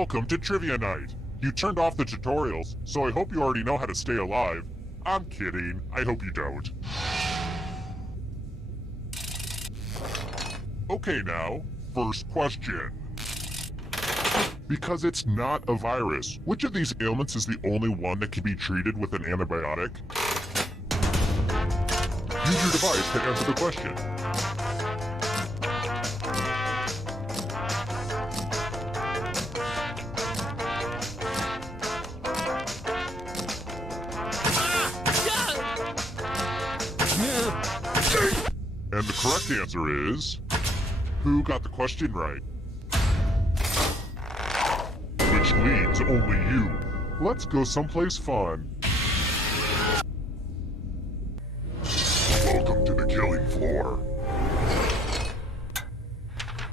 Welcome to Trivia Night. You turned off the tutorials, so I hope you already know how to stay alive. I'm kidding. I hope you don't. Okay now, first question. Because it's not a virus, which of these ailments is the only one that can be treated with an antibiotic? Use your device to answer the question. And the correct answer is... who got the question right? Which leads only you. Let's go someplace fun. Welcome to the killing floor.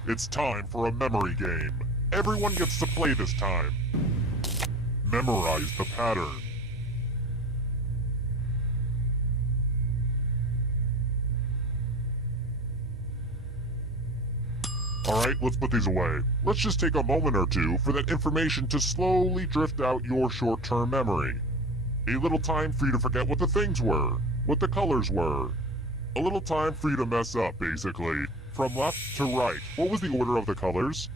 It's time for a memory game. Everyone gets to play this time. Memorize the pattern. Alright, let's put these away. Let's just take a moment or two for that information to slowly drift out your short-term memory. A little time for you to forget what the things were, what the colors were. A little time for you to mess up, basically. From left to right. What was the order of the colors?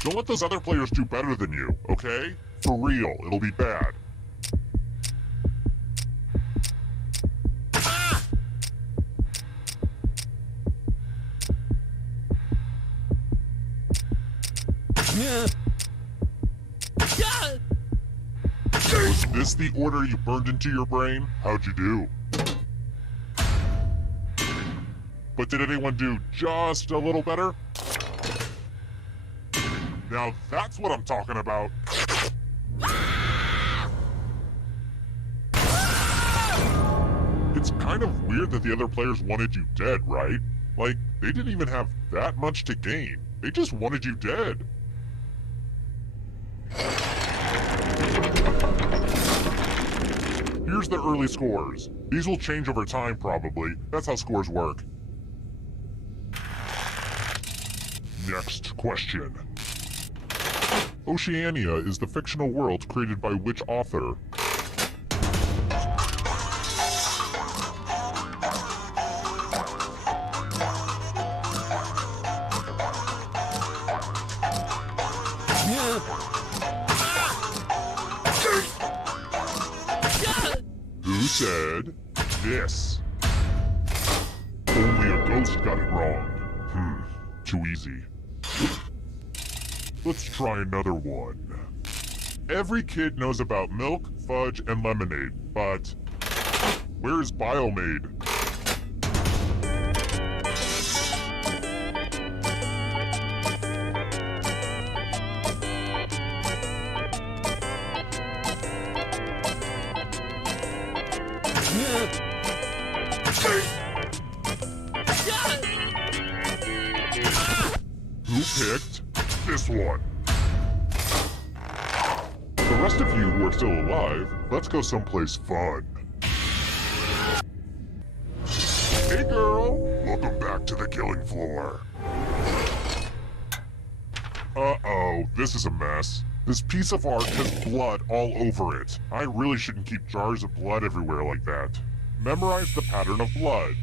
Don't let those other players do better than you, okay? For real, it'll be bad. Was this the order you burned into your brain? How'd you do? But did anyone do just a little better? Now that's what I'm talking about. It's kind of weird that the other players wanted you dead, right? Like, they didn't even have that much to gain. They just wanted you dead. Here's the early scores. These will change over time, probably. That's how scores work. Next question. Oceania is the fictional world created by which author? Who said this? Only a ghost got it wrong. Too easy. Let's try another one. Every kid knows about milk, fudge, and lemonade, but where is Biomade? Who picked this one? The rest of you who are still alive, let's go someplace fun. Hey girl, welcome back to the killing floor. Uh-oh, this is a mess. This piece of art has blood all over it. I really shouldn't keep jars of blood everywhere like that. Memorize the pattern of blood.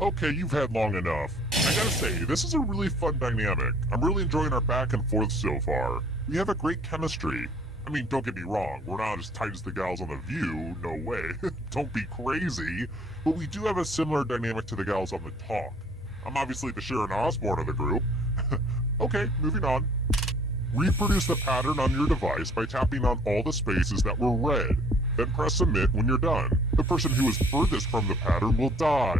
Okay, you've had long enough. I gotta say, this is a really fun dynamic. I'm really enjoying our back and forth so far. We have a great chemistry. I mean, don't get me wrong, we're not as tight as the gals on The View, no way. Don't be crazy. But we do have a similar dynamic to the gals on The Talk. I'm obviously the Sharon Osbourne of the group. Okay, moving on. Reproduce the pattern on your device by tapping on all the spaces that were red. Then press submit when you're done. The person who is furthest from the pattern will die.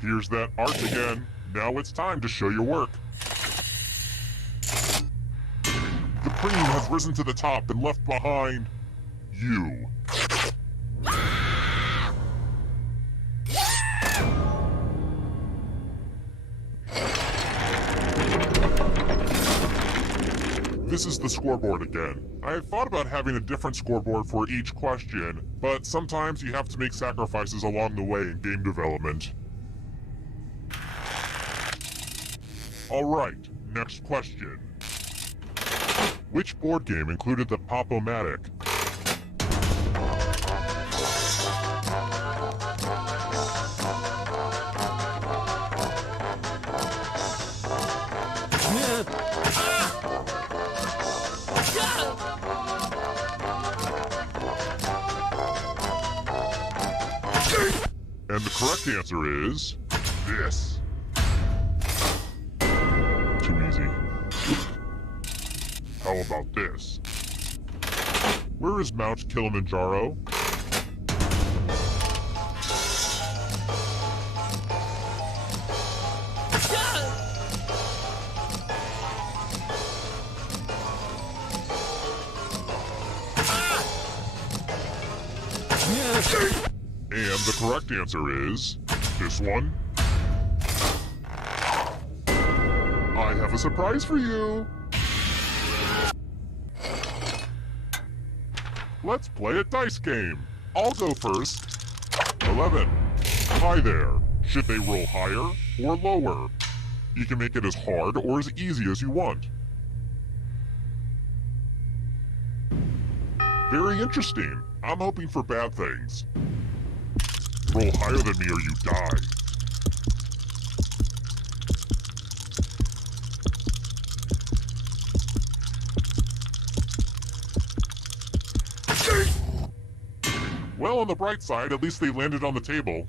Here's that art again. Now it's time to show your work. The cream has risen to the top and left behind you. this is the scoreboard again. I had thought about having a different scoreboard for each question, but sometimes you have to make sacrifices along the way in game development. Alright, next question. Which board game included the Pop-O-Matic? And the correct answer is this. Too easy. How about this? Where is Mount Kilimanjaro? And the correct answer is this one. I have a surprise for you. Let's play a dice game. I'll go first. 11. Hi there. Should they roll higher or lower? You can make it as hard or as easy as you want. Very interesting. I'm hoping for bad things. Roll higher than me or you die. Well, on the bright side, at least they landed on the table.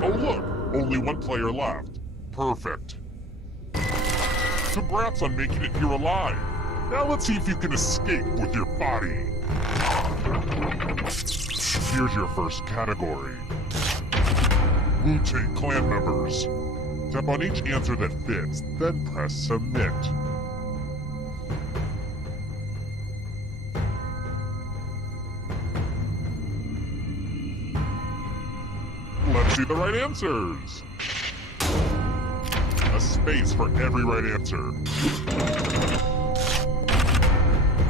Oh look, only one player left. Perfect. Congrats on making it here alive. Now let's see if you can escape with your body. Here's your first category. Wu-Tang Clan members. Tap on each answer that fits, then press submit. Let's see the right answers. A space for every right answer.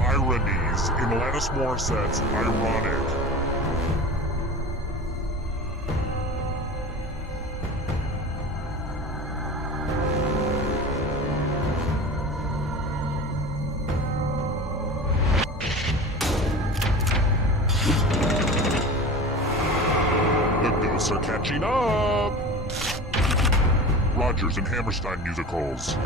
Ironies in Alanis Morissette's Ironic. The ghosts are catching up. Rodgers and Hammerstein musicals.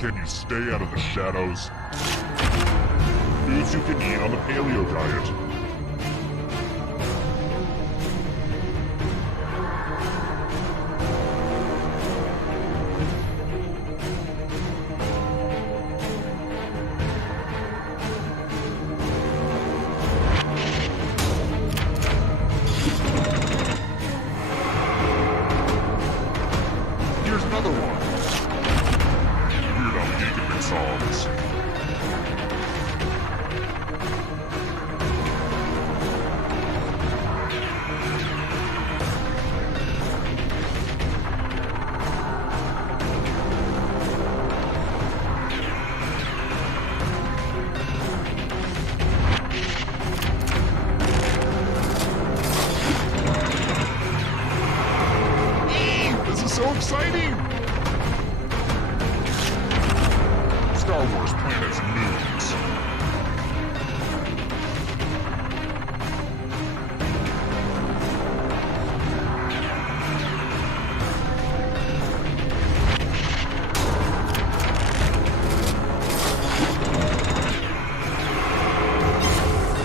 Can you stay out of the shadows? Foods you can eat on the paleo diet. Here's another one. Songs. This is so exciting! Star Wars planets and moons.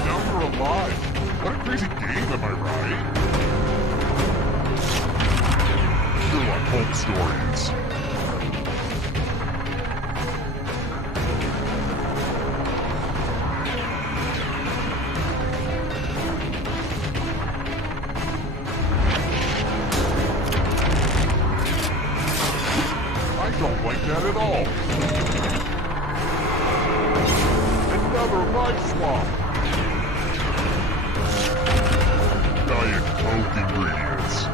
Now we're alive. What a crazy game, am I right? another life swap. Diet Coke ingredients.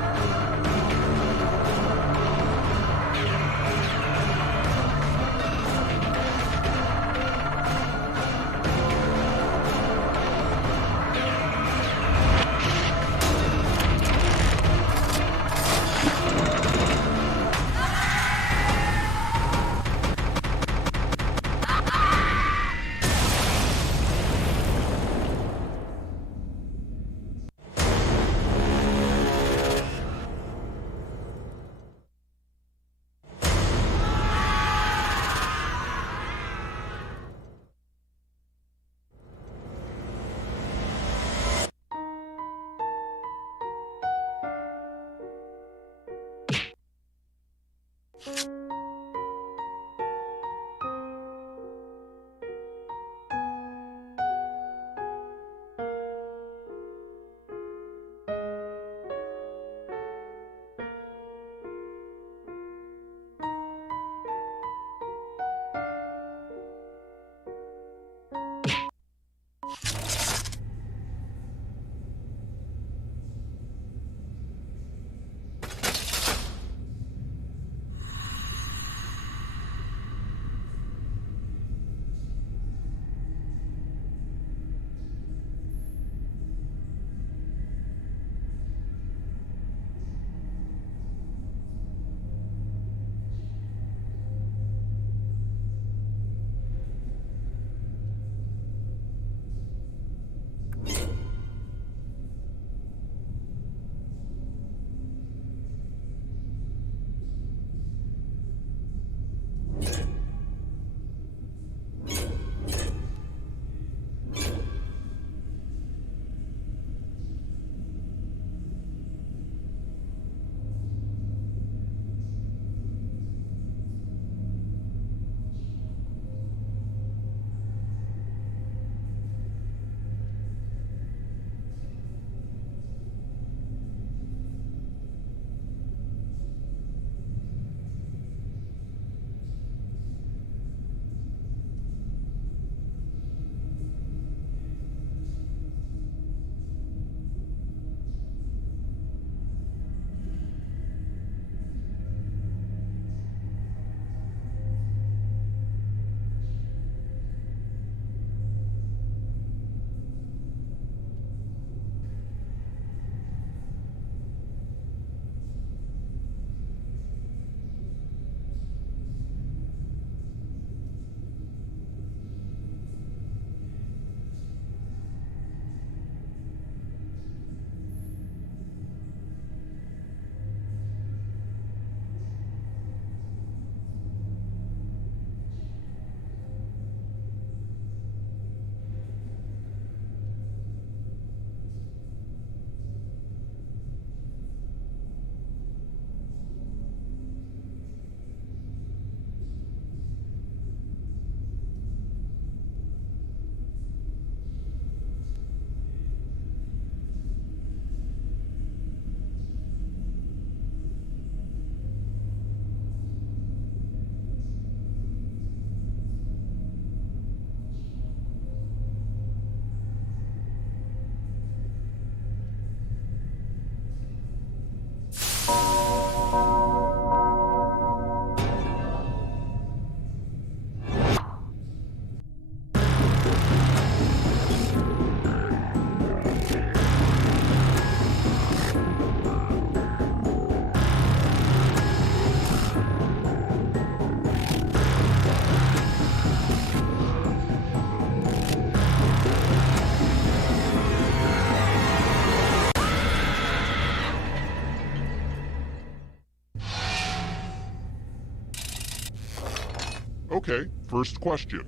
Okay, first question.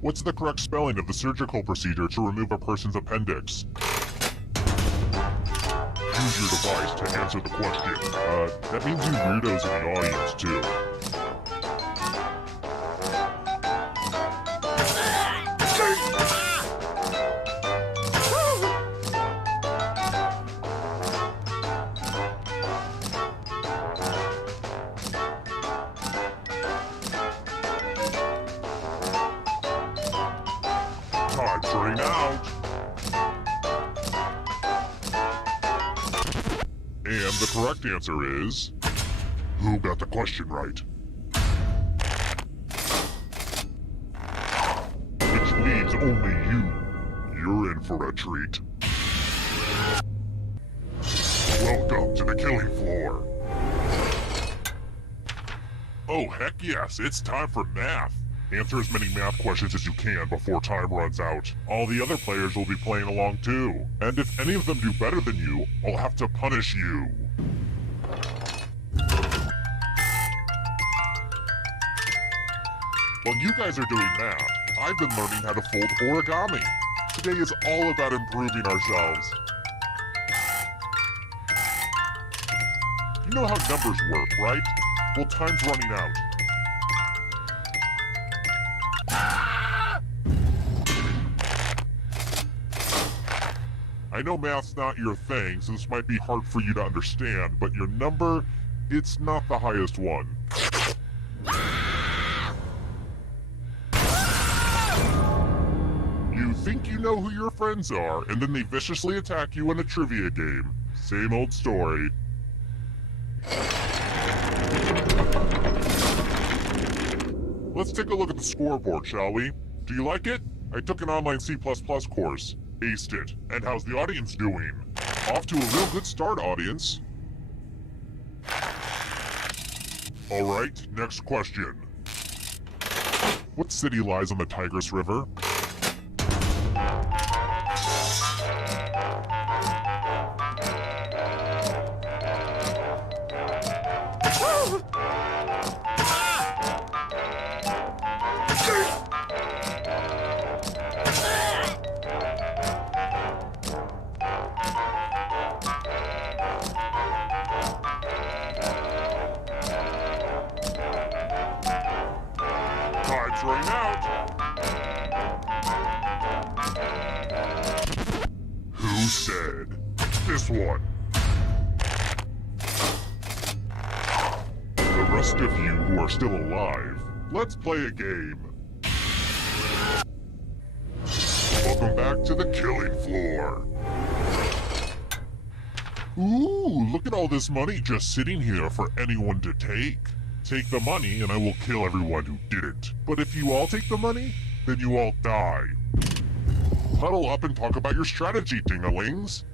What's the correct spelling of the surgical procedure to remove a person's appendix? Use your device to answer the question. That means you weirdos in the audience, too. Time's running out. And the correct answer is... Who got the question right? Which leaves only you. You're in for a treat. Welcome to the killing floor. Oh, heck yes, it's time for math. Answer as many math questions as you can before time runs out. All the other players will be playing along too. And if any of them do better than you, I'll have to punish you. While you guys are doing math, I've been learning how to fold origami. Today is all about improving ourselves. You know how numbers work, right? Well, time's running out. I know math's not your thing, so this might be hard for you to understand, but your number, it's not the highest one. You think you know who your friends are, and then they viciously attack you in a trivia game. Same old story. Let's take a look at the scoreboard, shall we? Do you like it? I took an online C++ course. Aced it. And how's the audience doing? Off to a real good start, audience. Alright, next question. What city lies on the Tigris River? Time's running out. Who said this one? The rest of you who are still alive, let's play a game. Welcome back to the killing floor. Ooh, look at all this money just sitting here for anyone to take. Take the money and I will kill everyone who didn't. But if you all take the money, then you all die. Huddle up and talk about your strategy, dingalings.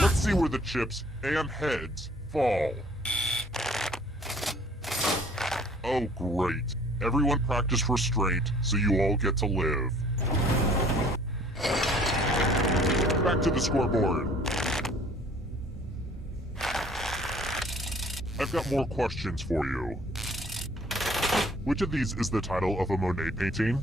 Let's see where the chips and heads fall. Oh, great. Everyone practice restraint, so you all get to live. Back to the scoreboard. I've got more questions for you. Which of these is the title of a Monet painting?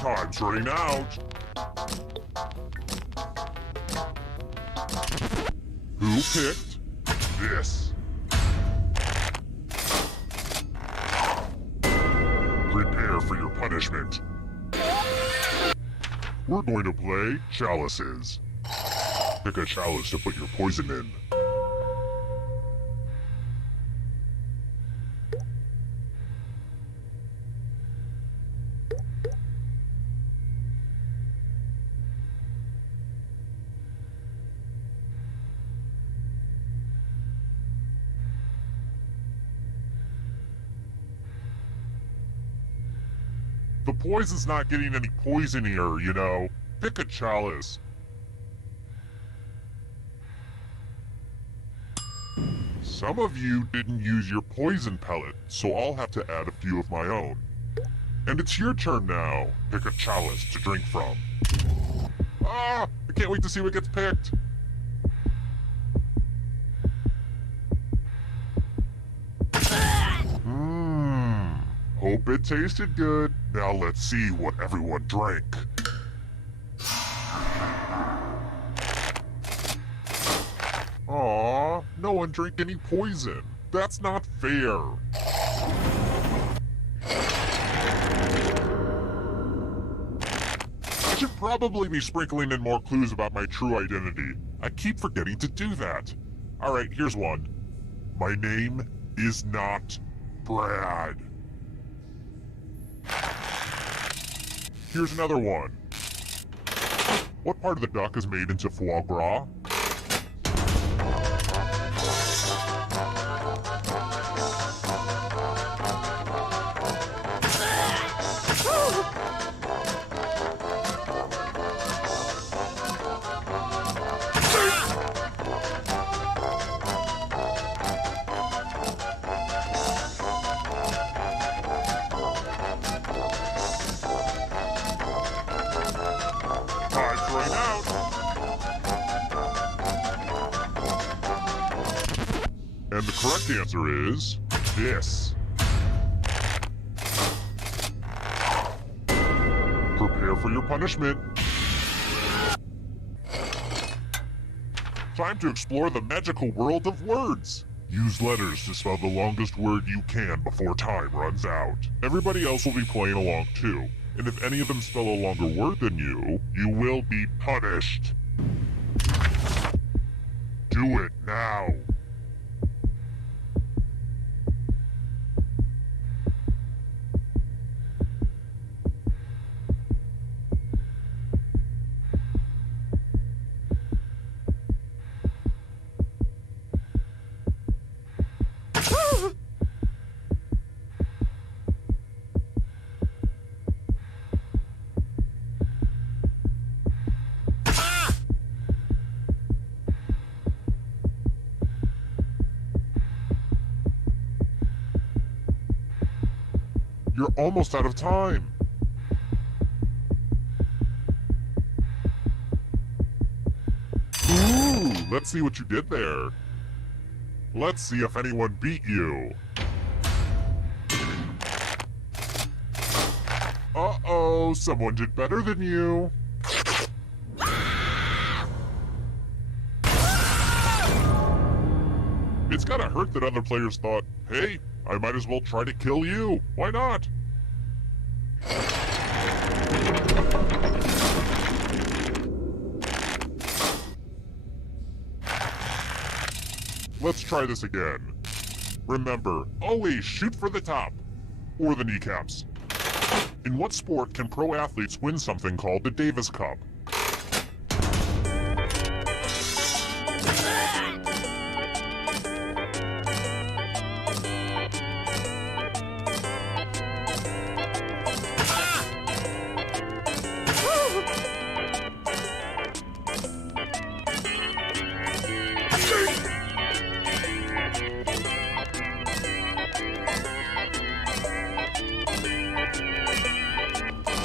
Time's running out. Who picked this? Prepare for your punishment. We're going to play chalices. Pick a chalice to put your poison in. The poison's not getting any poisonier, you know. Pick a chalice. Some of you didn't use your poison pellet, so I'll have to add a few of my own. And it's your turn now. Pick a chalice to drink from. Ah! I can't wait to see what gets picked. Hope it tasted good. Now let's see what everyone drank. Aw, no one drank any poison. That's not fair. I should probably be sprinkling in more clues about my true identity. I keep forgetting to do that. Alright, here's one. My name is not Brad. Here's another one. What part of the duck is made into foie gras? And the correct answer is this. Prepare for your punishment. Time to explore the magical world of words. Use letters to spell the longest word you can before time runs out. Everybody else will be playing along too. And if any of them spell a longer word than you, you will be punished. Do it now. You're almost out of time. Ooh, let's see what you did there. Let's see if anyone beat you. Uh-oh, someone did better than you. It's gotta hurt that other players thought, hey, I might as well try to kill you. Why not? Let's try this again. Remember, always shoot for the top. Or the kneecaps. In what sport can pro athletes win something called the Davis Cup?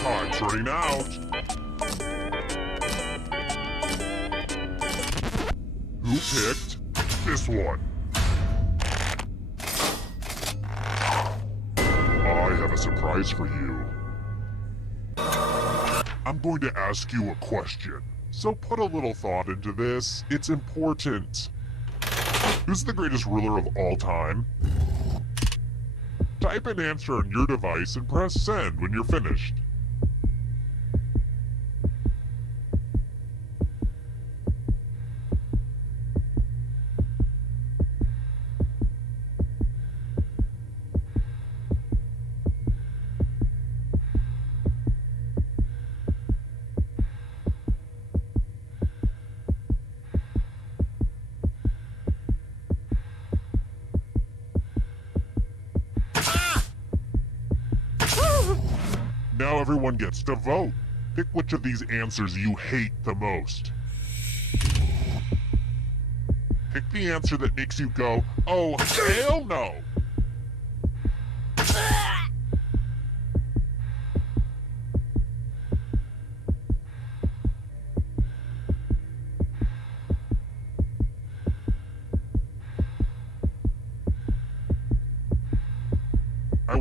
Time's running out. Who picked this one? I have a surprise for you. I'm going to ask you a question, so put a little thought into this. It's important. Who's the greatest ruler of all time? Type an answer on your device and press send when you're finished. Now everyone gets to vote. Pick which of these answers you hate the most. Pick the answer that makes you go, oh, hell no!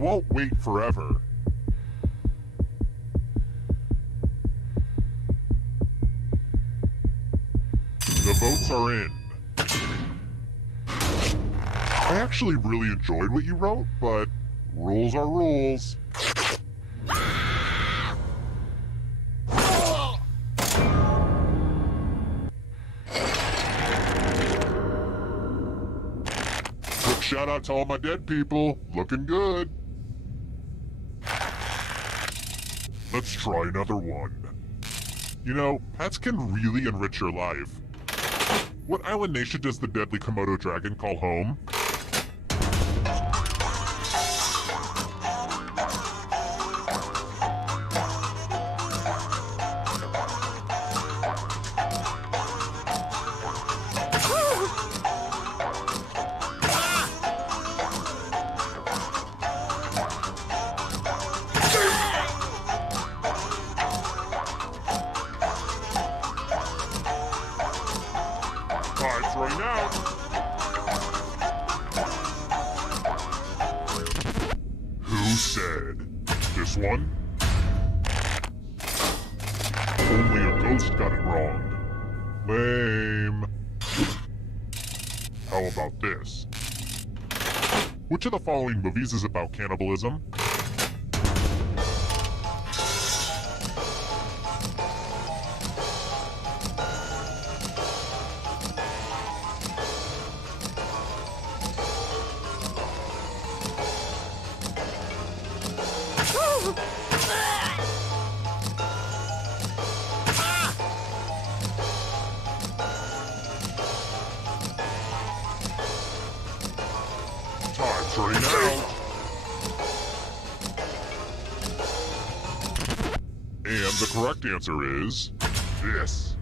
won't wait forever. The votes are in. I actually really enjoyed what you wrote, but rules are rules. Quick shout out to all my dead people. Looking good. Let's try another one. You know, pets can really enrich your life. What island nation does the deadly Komodo dragon call home? Time's running out. Who said? This one? Only a ghost got it wrong. Lame. How about this? Which of the following movies is about cannibalism? Time's running out. And the correct answer is this.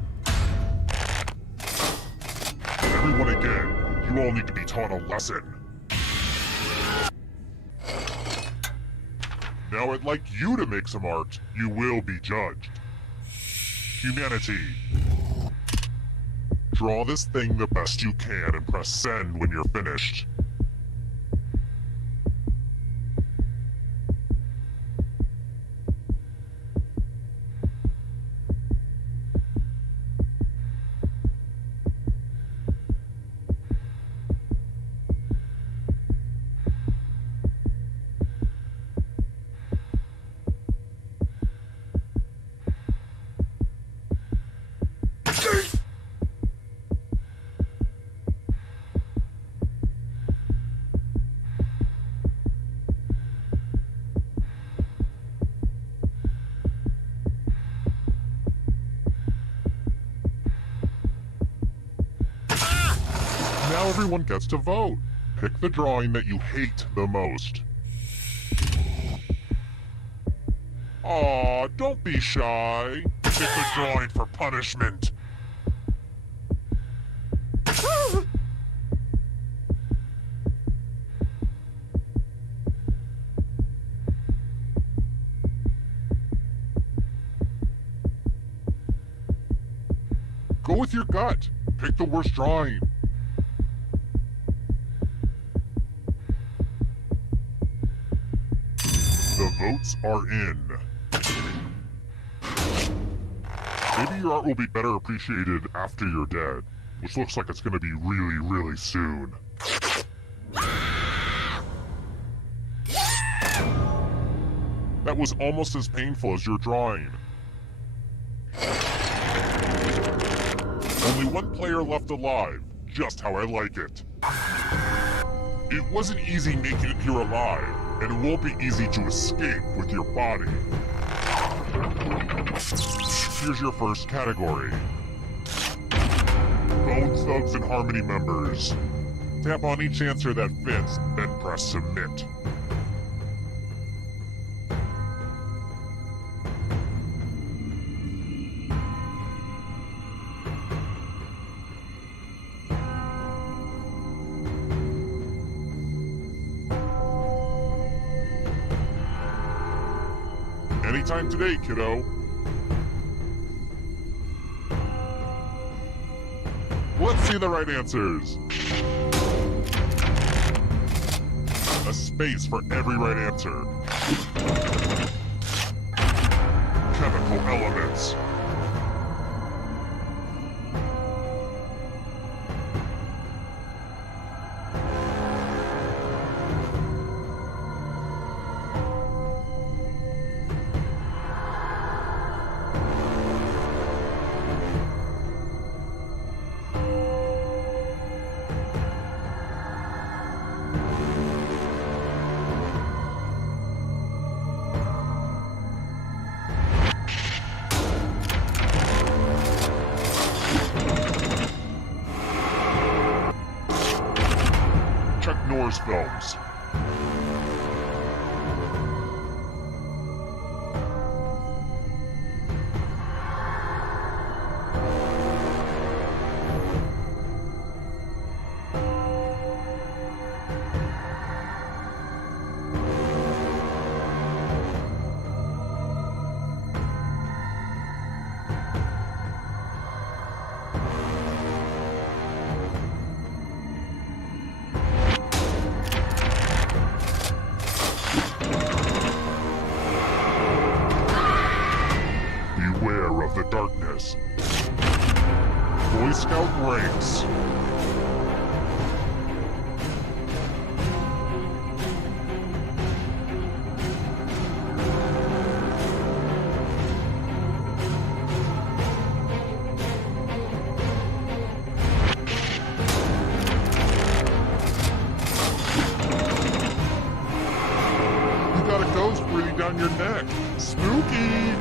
Everyone again, you all need to be taught a lesson. Now I'd like you to make some art. You will be judged. Humanity. Draw this thing the best you can and press send when you're finished. Now everyone gets to vote. Pick the drawing that you hate the most. Aw, don't be shy. Pick the drawing for punishment. Go with your gut. Pick the worst drawing. The votes are in. Maybe your art will be better appreciated after you're dead, which looks like it's gonna be really, really soon. That was almost as painful as your drawing. Only one player left alive, just how I like it. It wasn't easy making it here alive, and it won't be easy to escape with your body. Here's your first category. Bone Thugs and Harmony members. Tap on each answer that fits, then press submit. Anytime today, kiddo. Let's see the right answers. A space for every right answer. Chemical elements. Norse films. Beware of the darkness. Boy Scout ranks. You got a ghost breathing down your neck. Spooky!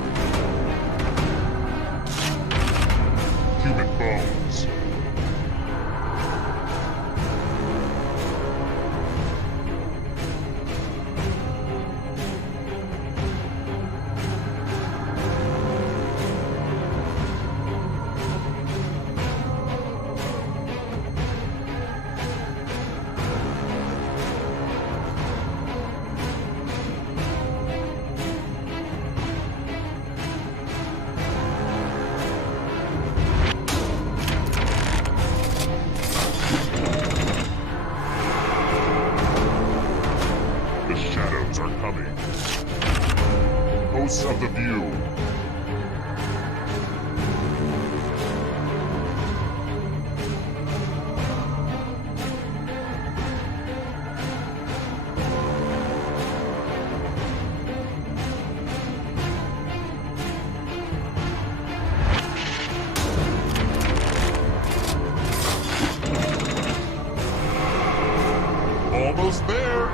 Human bones. The shadows are coming. Hosts of the view. Almost there.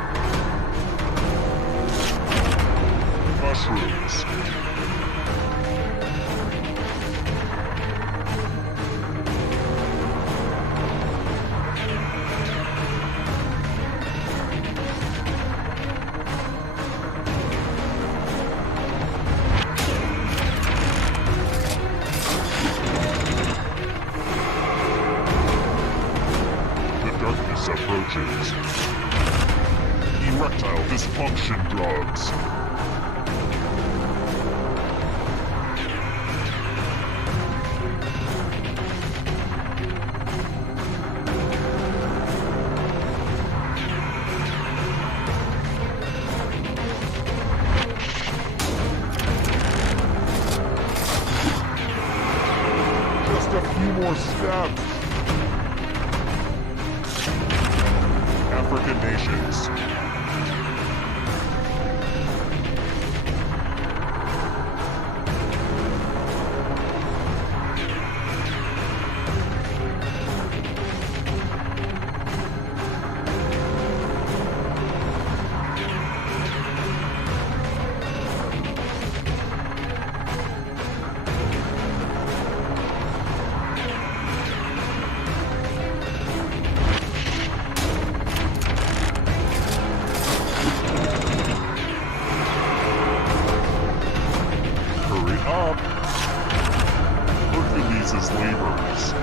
Mushrooms. The darkness approaches. Erectile dysfunction drugs. Just a few more steps. African nations. Up. Hercules' labors.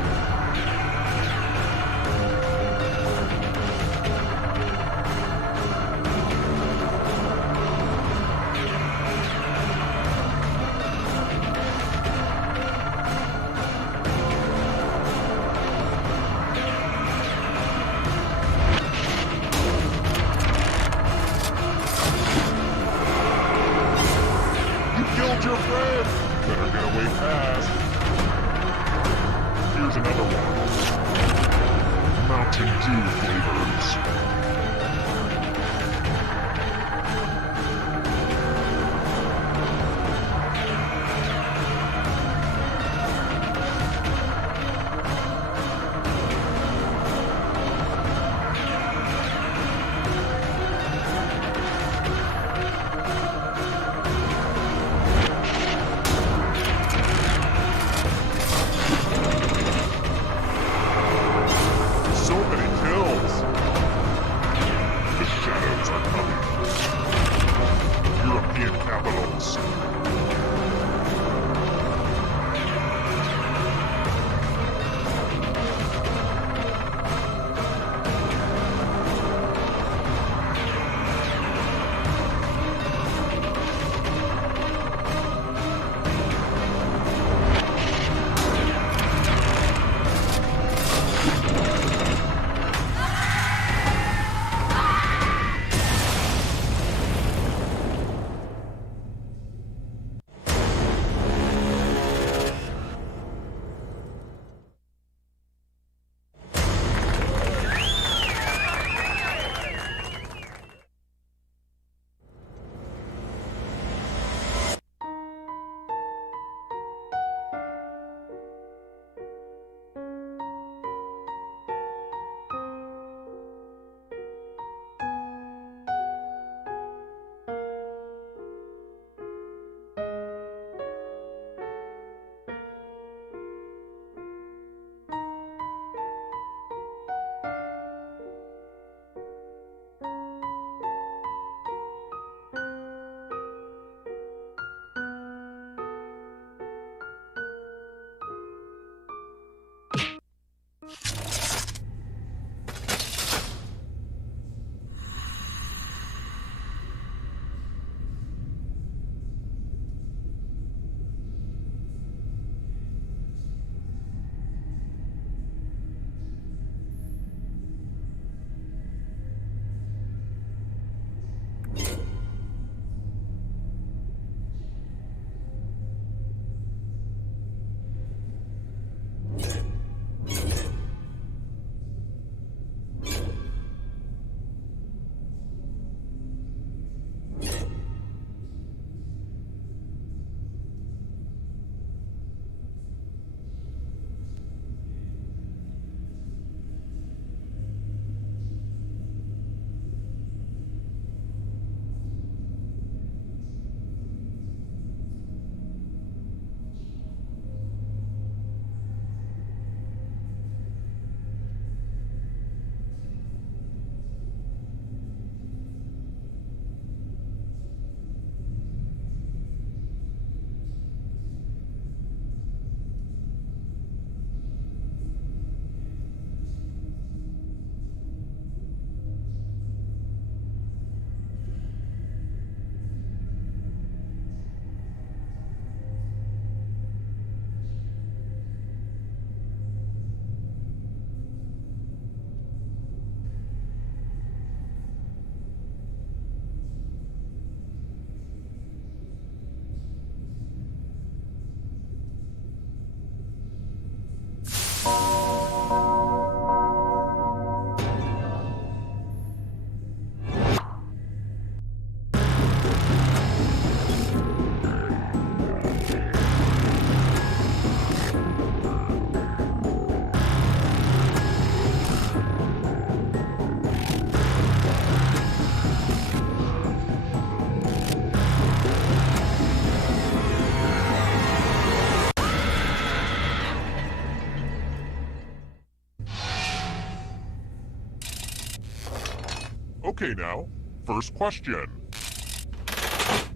Okay now, first question.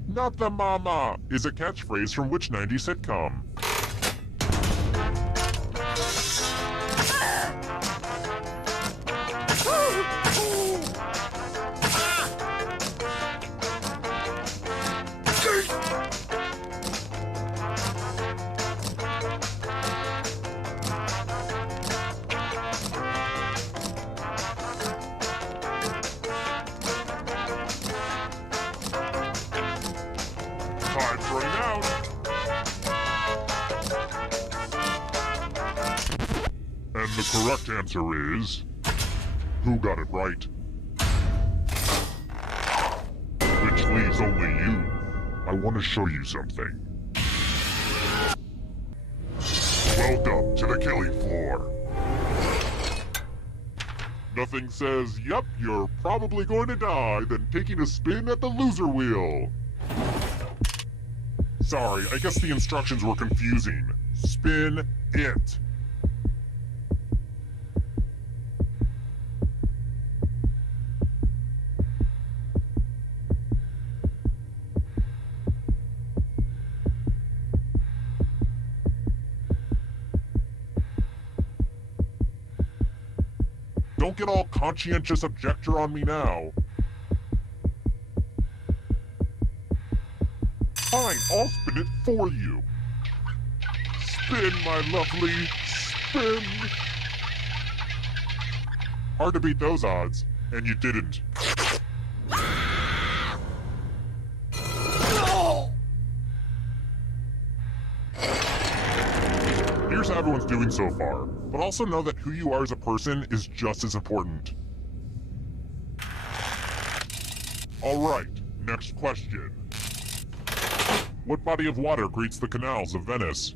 Not the mama is a catchphrase from which 90s sitcom? Time's running out. And the correct answer is... who got it right? Which leaves only you. I want to show you something. Welcome to the killing floor. Nothing says, yep, you're probably going to die, than taking a spin at the loser wheel. Sorry, I guess the instructions were confusing. Spin it. Don't get all conscientious objector on me now. Fine, I'll spin it for you. Spin, my lovely, spin. Hard to beat those odds, and you didn't. Here's how everyone's doing so far, but also know that who you are as a person is just as important. Alright, next question. What body of water greets the canals of Venice?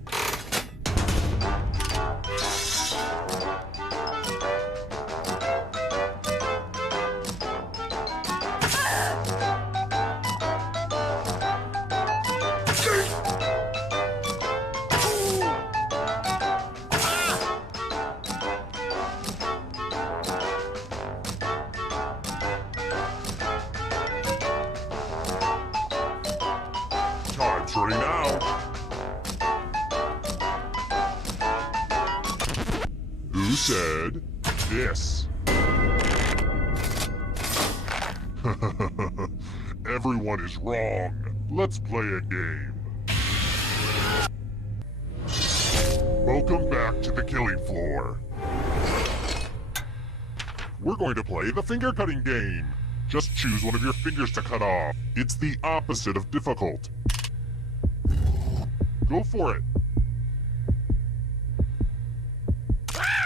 Time's running out. Who said this? Everyone is wrong. Let's play a game. Welcome back to the killing floor. We're going to play the finger cutting game. Just choose one of your fingers to cut off. It's the opposite of difficult. Go for it.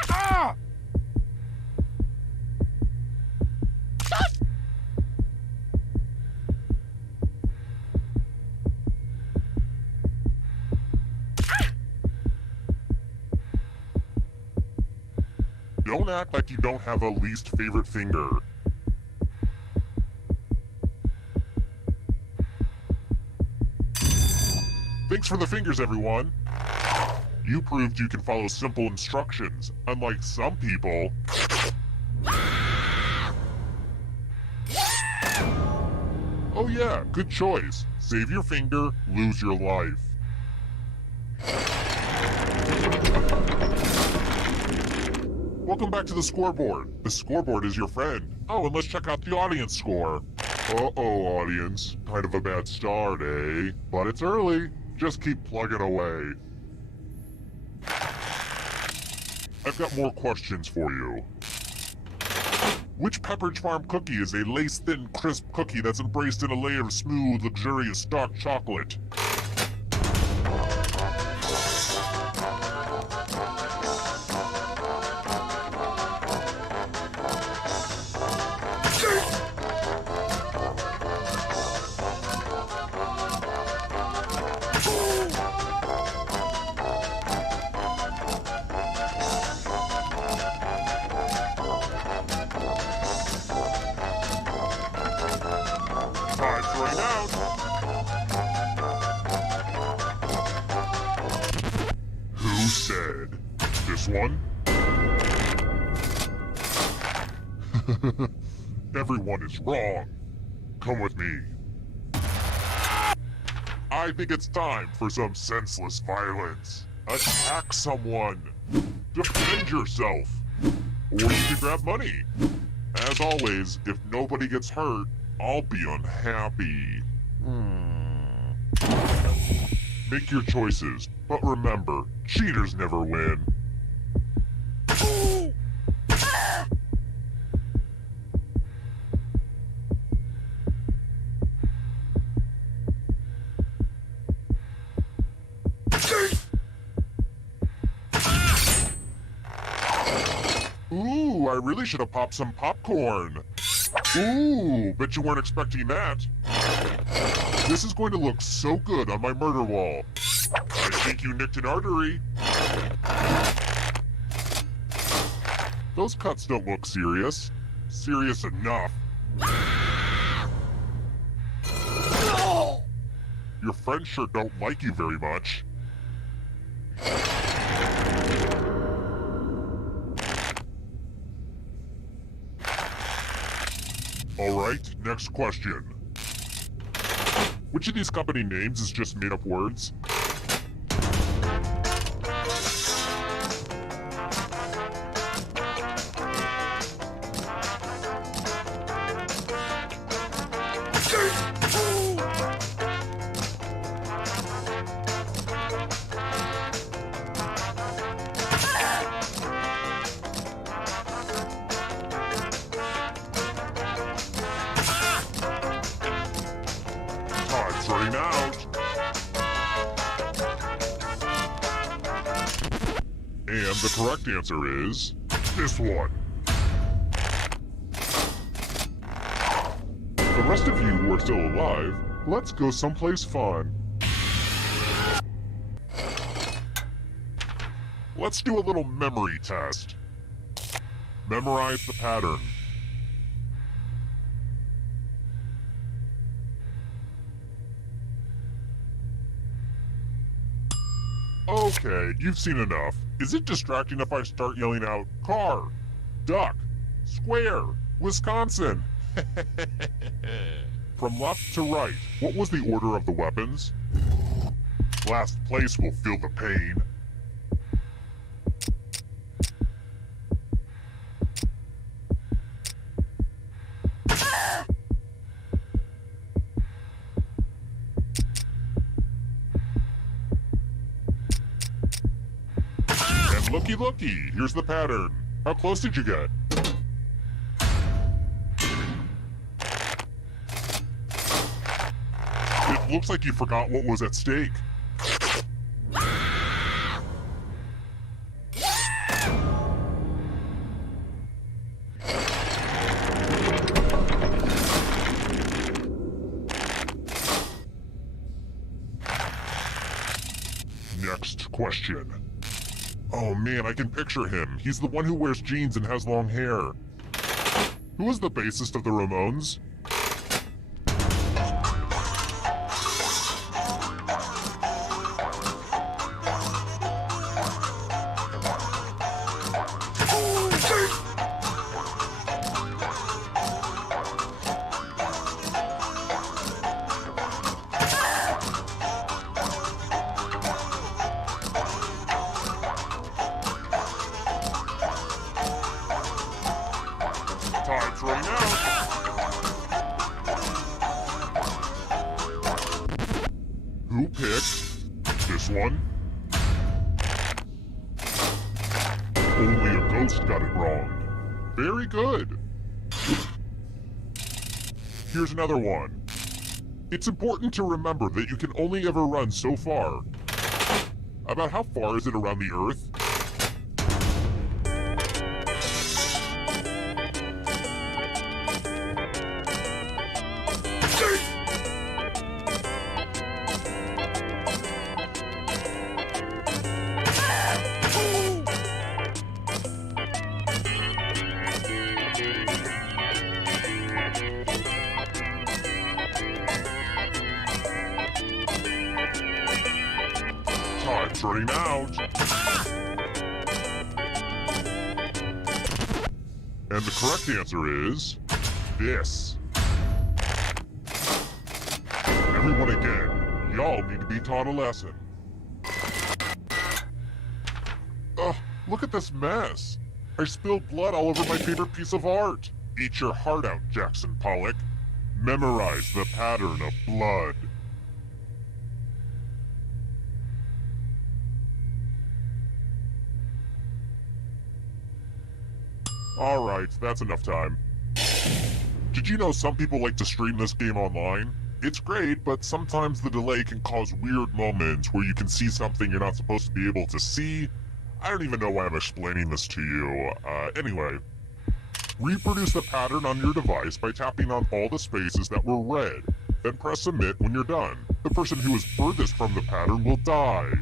Ah! Don't act like you don't have a least favorite finger. Thanks for the fingers, everyone. You proved you can follow simple instructions, unlike some people. Oh yeah, good choice. Save your finger, lose your life. Welcome back to the scoreboard. The scoreboard is your friend. Oh, and let's check out the audience score. Uh-oh, audience. Kind of a bad start, eh? But it's early. Just keep plugging away. I've got more questions for you. Which Pepperidge Farm cookie is a lace-thin, crisp cookie that's embraced in a layer of smooth, luxurious dark chocolate? Time's running out. Who said this one? Everyone is wrong. Come with me. I think it's time for some senseless violence. Attack someone. Defend yourself. Or you can grab money. As always, if nobody gets hurt, I'll be unhappy. Make your choices, but remember, cheaters never win. Ooh, I really should have popped some popcorn. Ooh, bet you weren't expecting that. This is going to look so good on my murder wall. I think you nicked an artery. Those cuts don't look serious. Serious enough. Your friends sure don't like you very much. Alright, next question. Which of these company names is just made-up words? Time's running out. And the correct answer is this one. The rest of you who are still alive, let's go someplace fun. Let's do a little memory test. Memorize the pattern. Okay, you've seen enough. Is it distracting if I start yelling out, car, duck, square, Wisconsin? From left to right, what was the order of the weapons? Last place will feel the pain. Looky, here's the pattern. How close did you get? It looks like you forgot what was at stake. Next question. Oh man, I can picture him. He's the one who wears jeans and has long hair. Who is the bassist of the Ramones? Time's running out. Who picked this one? Only a ghost got it wrong. Very good. Here's another one. It's important to remember that you can only ever run so far. About how far is it around the Earth? Time's running out. And the correct answer is this. Everyone again, y'all need to be taught a lesson. Ugh, look at this mess. I spilled blood all over my favorite piece of art. Eat your heart out, Jackson Pollock. Memorize the pattern of blood. Alright, that's enough time. Did you know some people like to stream this game online? It's great, but sometimes the delay can cause weird moments where you can see something you're not supposed to be able to see. I don't even know why I'm explaining this to you. Anyway. Reproduce the pattern on your device by tapping on all the spaces that were red. Then press submit when you're done. The person who is furthest from the pattern will die.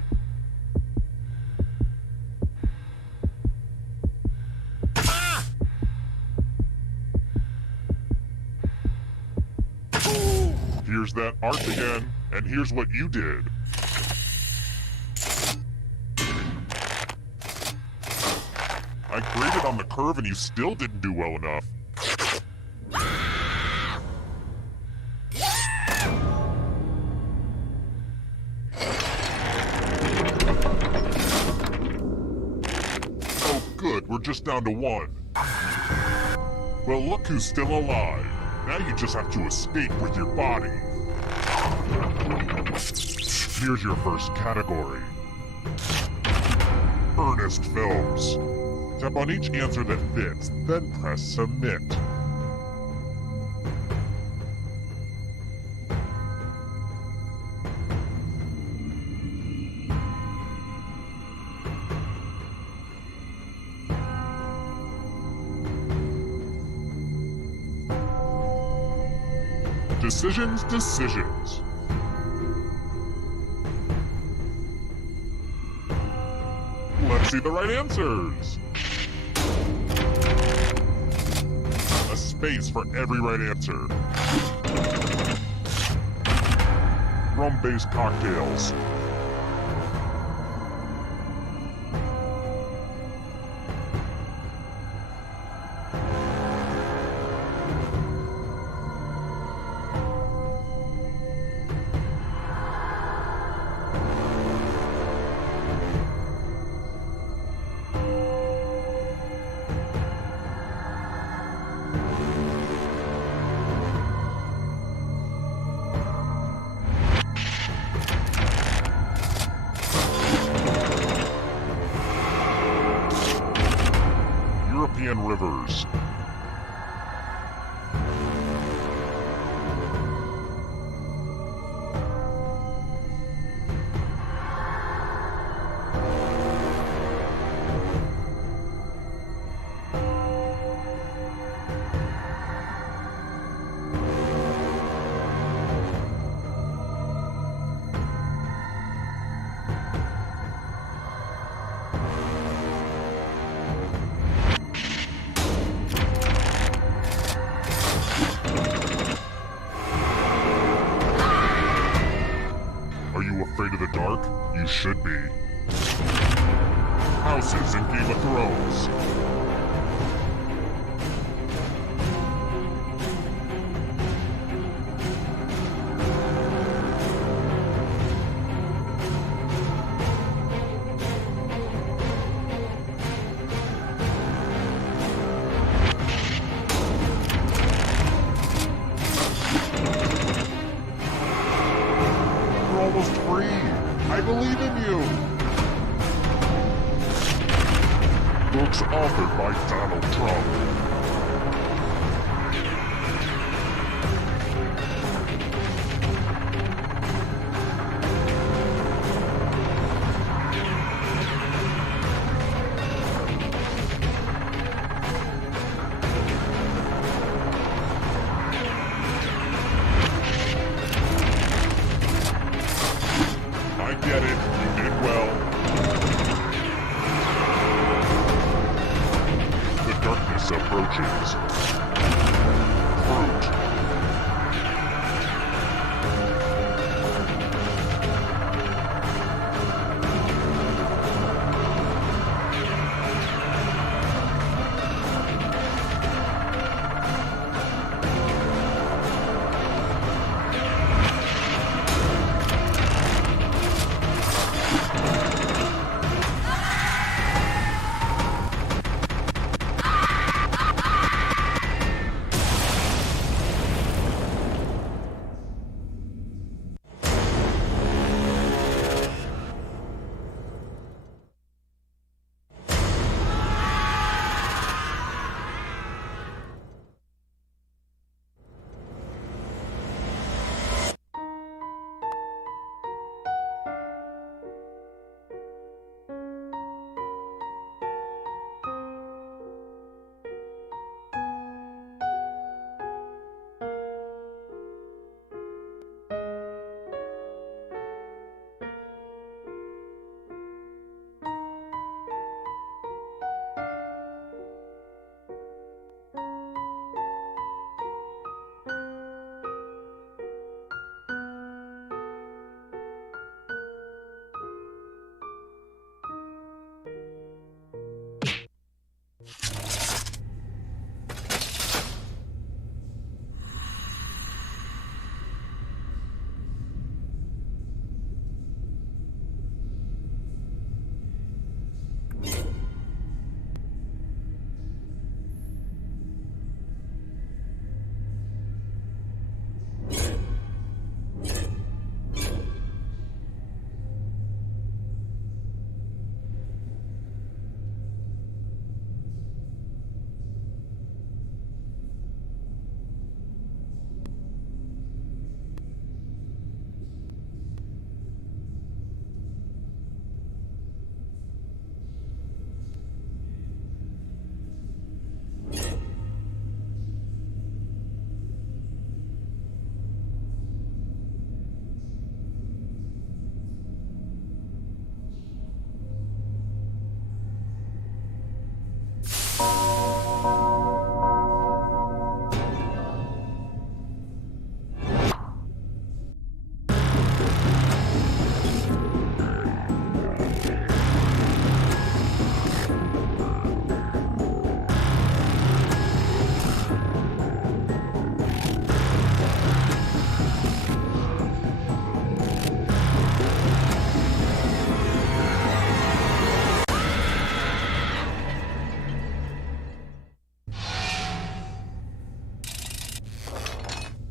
Here's that art again, and here's what you did. I graded on the curve and you still didn't do well enough. Oh good, we're just down to one. Well, look who's still alive. Now you just have to escape with your body. Here's your first category. Ernest Films. Tap on each answer that fits, then press submit. Decisions. Let's see the right answers. A space for every right answer. Rum-based cocktails. and rivers. Are you afraid of the dark? You should be. Houses in Game of Thrones. You're almost free. I believe in you. Books authored by Donald Trump. I get it. You did well. The darkness approaches. Fruit.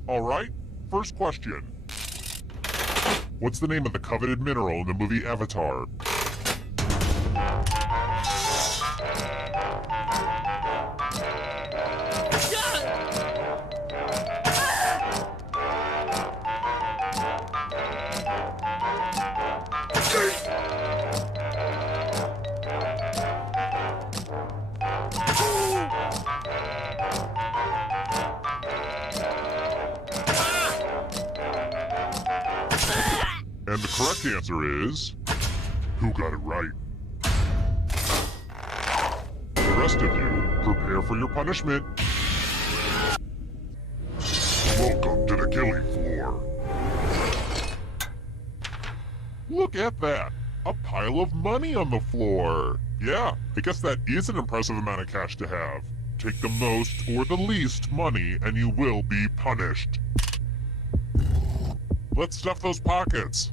Alright, first question. What's the name of the coveted mineral in the movie Avatar? And the correct answer is... Who got it right? The rest of you, prepare for your punishment. Welcome to the killing floor. Look at that! A pile of money on the floor! Yeah, I guess that is an impressive amount of cash to have. Take the most or the least money and you will be punished. Let's stuff those pockets.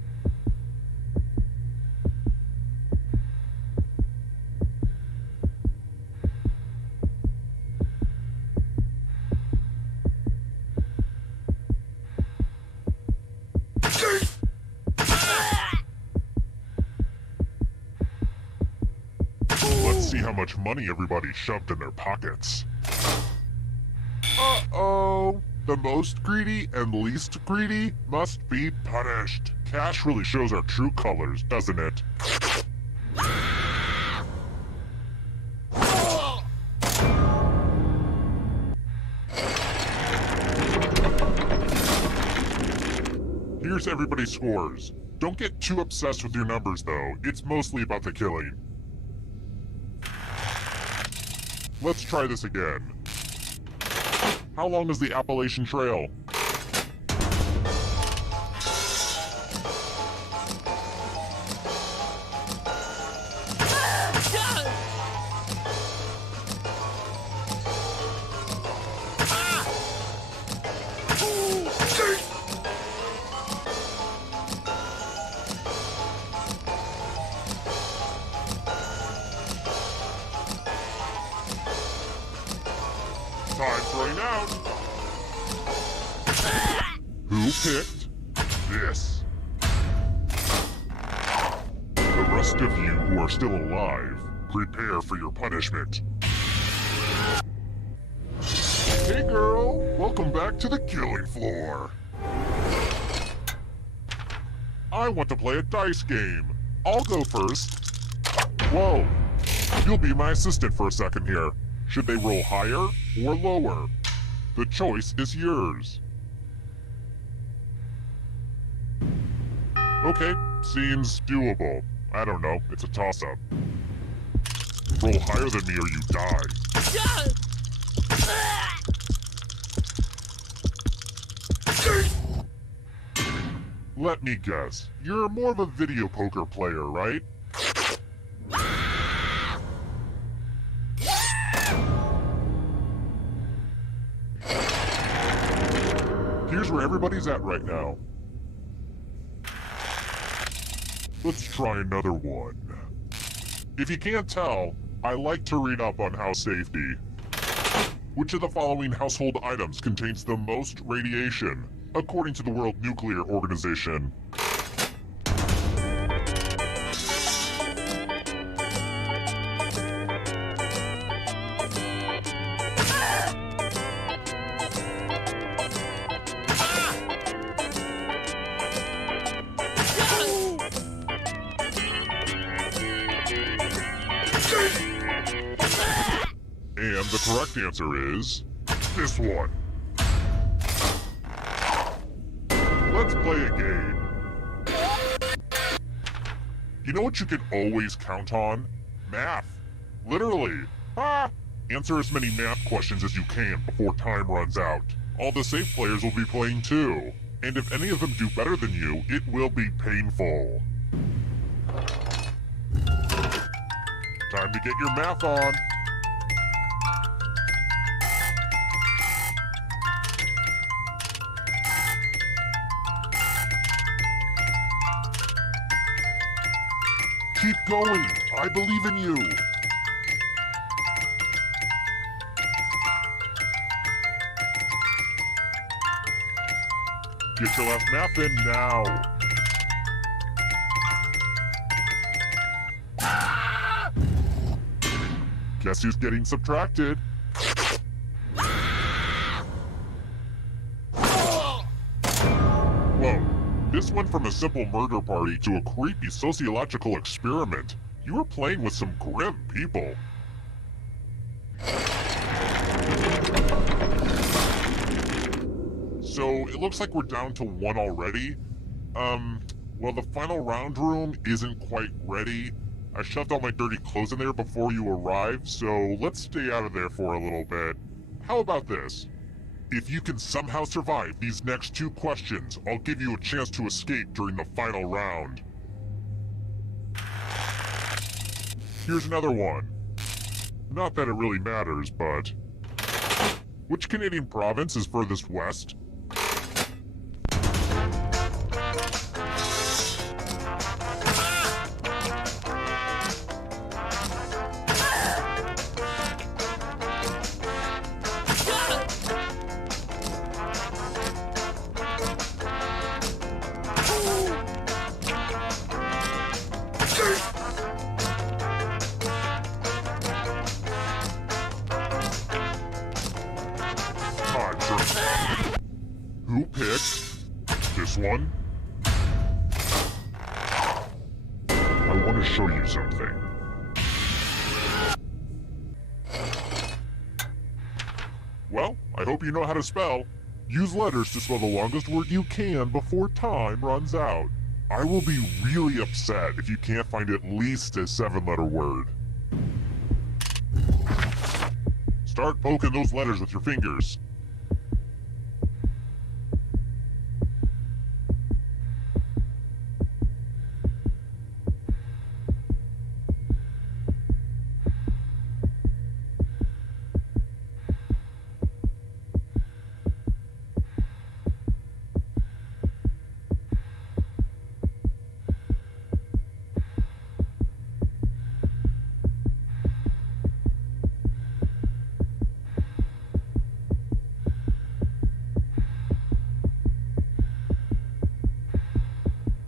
Let's see how much money everybody shoved in their pockets. Uh-oh. The most greedy and least greedy must be punished. Cash really shows our true colors, doesn't it? Here's everybody's scores. Don't get too obsessed with your numbers, though. It's mostly about the killing. Let's try this again. How long is the Appalachian Trail? Time's running out. Who picked this? The rest of you who are still alive, prepare for your punishment. Hey girl, welcome back to the killing floor. I want to play a dice game. I'll go first. Whoa, you'll be my assistant for a second here. Should they roll higher or lower? The choice is yours. Okay, seems doable. I don't know, it's a toss-up. Roll higher than me or you die. Let me guess, you're more of a video poker player, right? Here's where everybody's at right now. Let's try another one. If you can't tell, I like to read up on house safety. Which of the following household items contains the most radiation, according to the World Nuclear Organization? And the correct answer is this one. Let's play a game. You know what you can always count on? Math. Literally. Answer as many math questions as you can before time runs out. All the safe players will be playing too. And if any of them do better than you, it will be painful. Time to get your math on. Keep going. I believe in you. Get your last math in now. Guess who's getting subtracted? Whoa. This went from a simple murder party to a creepy sociological experiment. You were playing with some grim people. So, it looks like we're down to one already. Well, the final round room isn't quite ready. I shoved all my dirty clothes in there before you arrived, so let's stay out of there for a little bit. How about this? If you can somehow survive these next 2 questions, I'll give you a chance to escape during the final round. Here's another one. Not that it really matters, but... Which Canadian province is furthest west? Who picked this one? I want to show you something. Well, I hope you know how to spell. Use letters to spell the longest word you can before time runs out. I will be really upset if you can't find at least a 7-letter word. Start poking those letters with your fingers.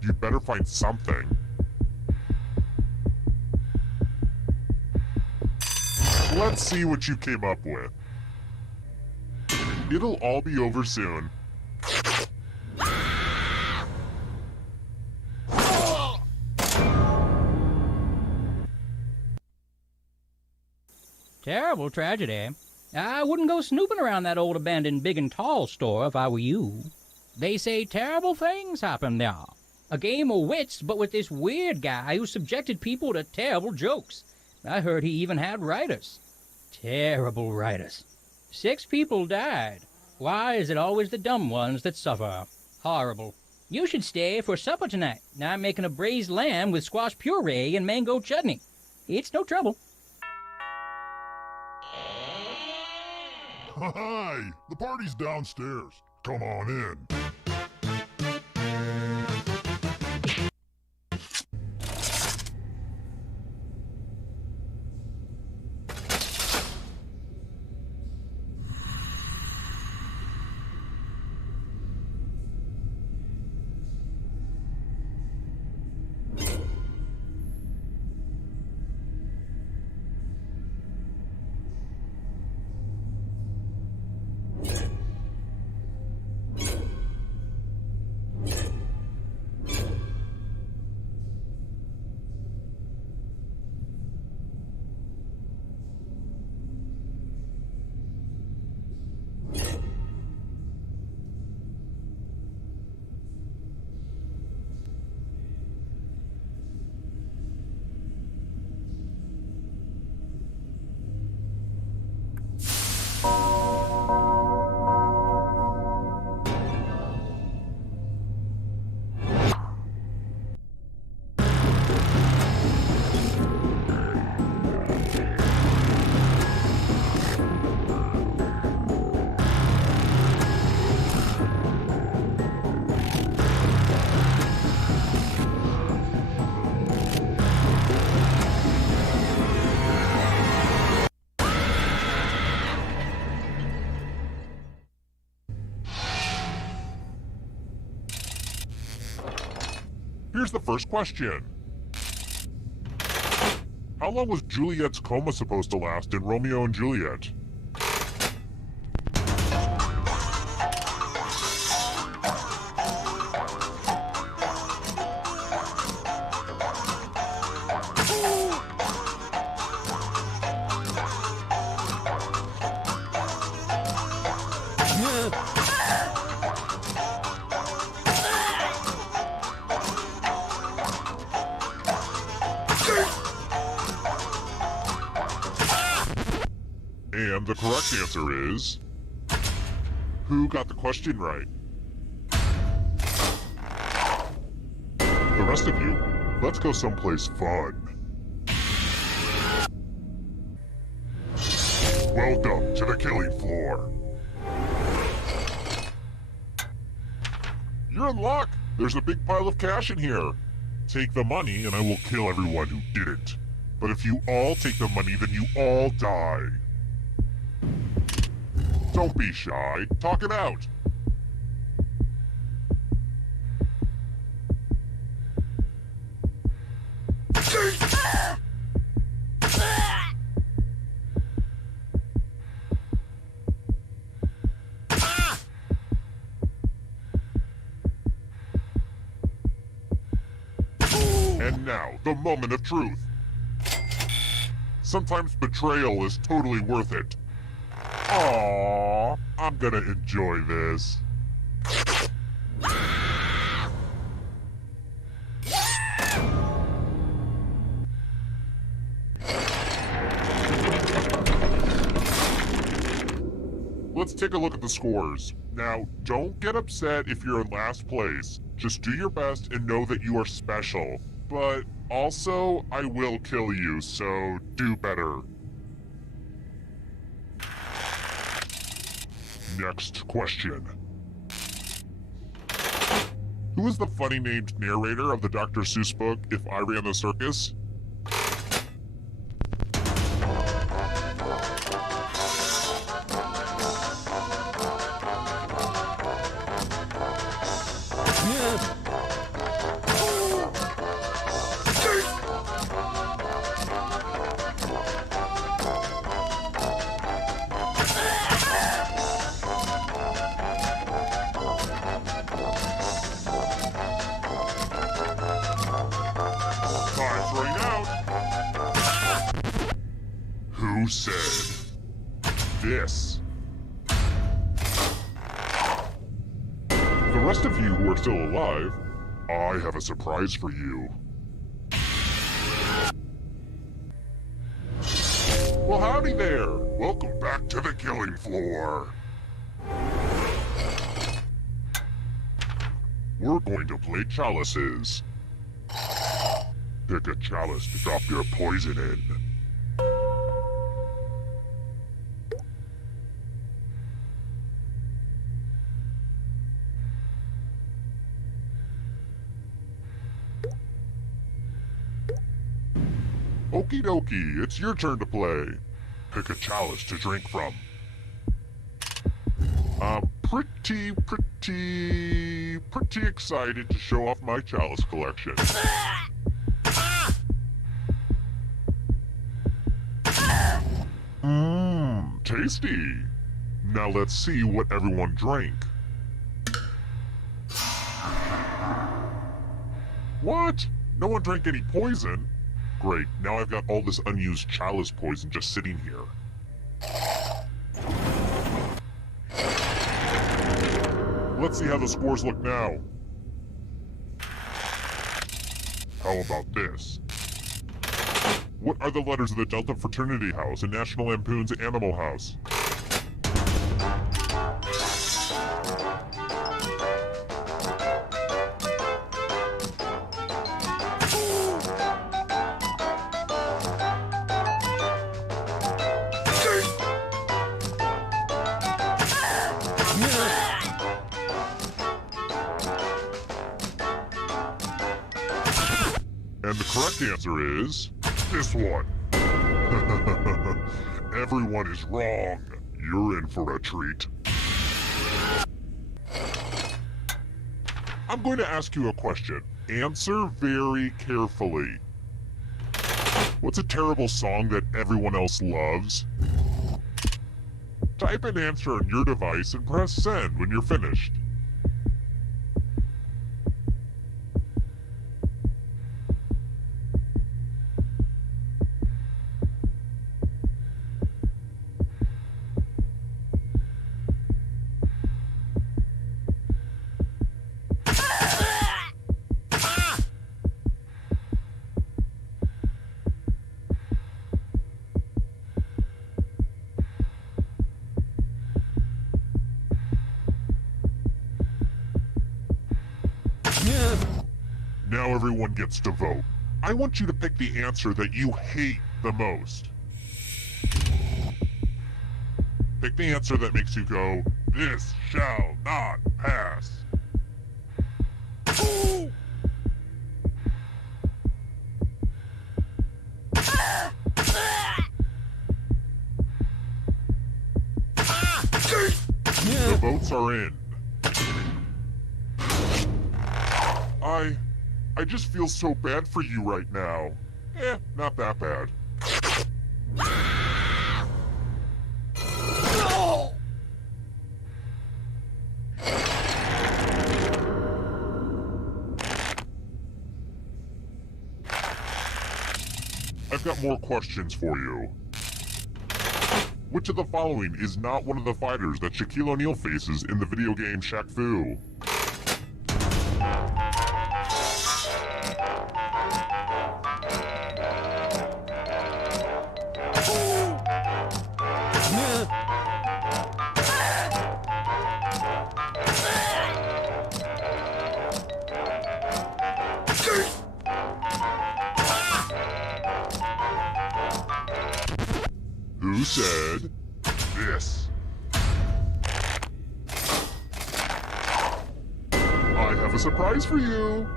You better find something. Let's see what you came up with. It'll all be over soon. Terrible tragedy. I wouldn't go snooping around that old abandoned Big and Tall store if I were you. They say terrible things happen there. A game of wits, but with this weird guy who subjected people to terrible jokes. I heard he even had writers. Terrible writers. 6 people died. Why is it always the dumb ones that suffer? Horrible. You should stay for supper tonight. I'm making a braised lamb with squash puree and mango chutney. It's no trouble. Hi! The party's downstairs. Come on in. Here's the first question. How long was Juliet's coma supposed to last in Romeo and Juliet? And the correct answer is... Who got the question right? The rest of you, let's go someplace fun. Welcome to the killing floor. You're in luck. There's a big pile of cash in here. Take the money and I will kill everyone who didn't. But if you all take the money, then you all die. Don't be shy. Talk it out. And now, the moment of truth. Sometimes betrayal is totally worth it. Aww, I'm gonna enjoy this. Let's take a look at the scores. Now, don't get upset if you're in last place. Just do your best and know that you are special. But also, I will kill you, so do better. Next question. Who is the funny named narrator of the Dr. Seuss book, If I Ran the Circus? Time's running out. Who said this? The rest of you who are still alive, I have a surprise for you. Well, howdy there. Welcome back to the killing floor. We're going to play chalices. Pick a chalice to drop your poison in. Okie dokie, it's your turn to play. Pick a chalice to drink from. I'm pretty excited to show off my chalice collection. Tasty. Now let's see what everyone drank. What? No one drank any poison? Great, now I've got all this unused chalice poison just sitting here. Let's see how the scores look now. How about this? What are the letters of the Delta Fraternity House and National Lampoon's Animal House? And the correct answer is... this one. Everyone is wrong. You're in for a treat. I'm going to ask you a question. Answer very carefully. What's a terrible song that everyone else loves? Type an answer on your device and press send when you're finished. Now everyone gets to vote. I want you to pick the answer that you hate the most. Pick the answer that makes you go, "This shall not pass." Ooh! The votes are in. I just feel so bad for you right now. Not that bad. I've got more questions for you. Which of the following is not one of the fighters that Shaquille O'Neal faces in the video game Shaq Fu? Who said this? I have a surprise for you.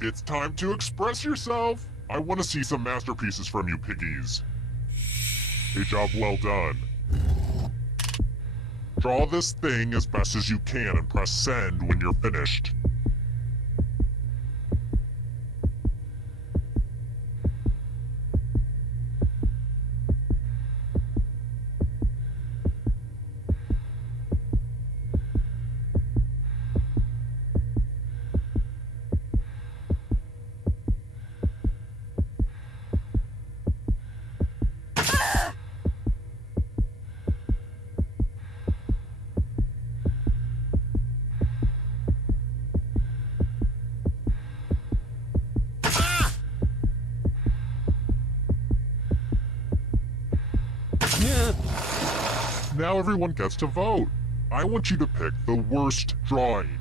It's time to express yourself. I want to see some masterpieces from you, piggies. A job well done. Draw this thing as best as you can and press send when you're finished. Now everyone gets to vote. I want you to pick the worst drawing.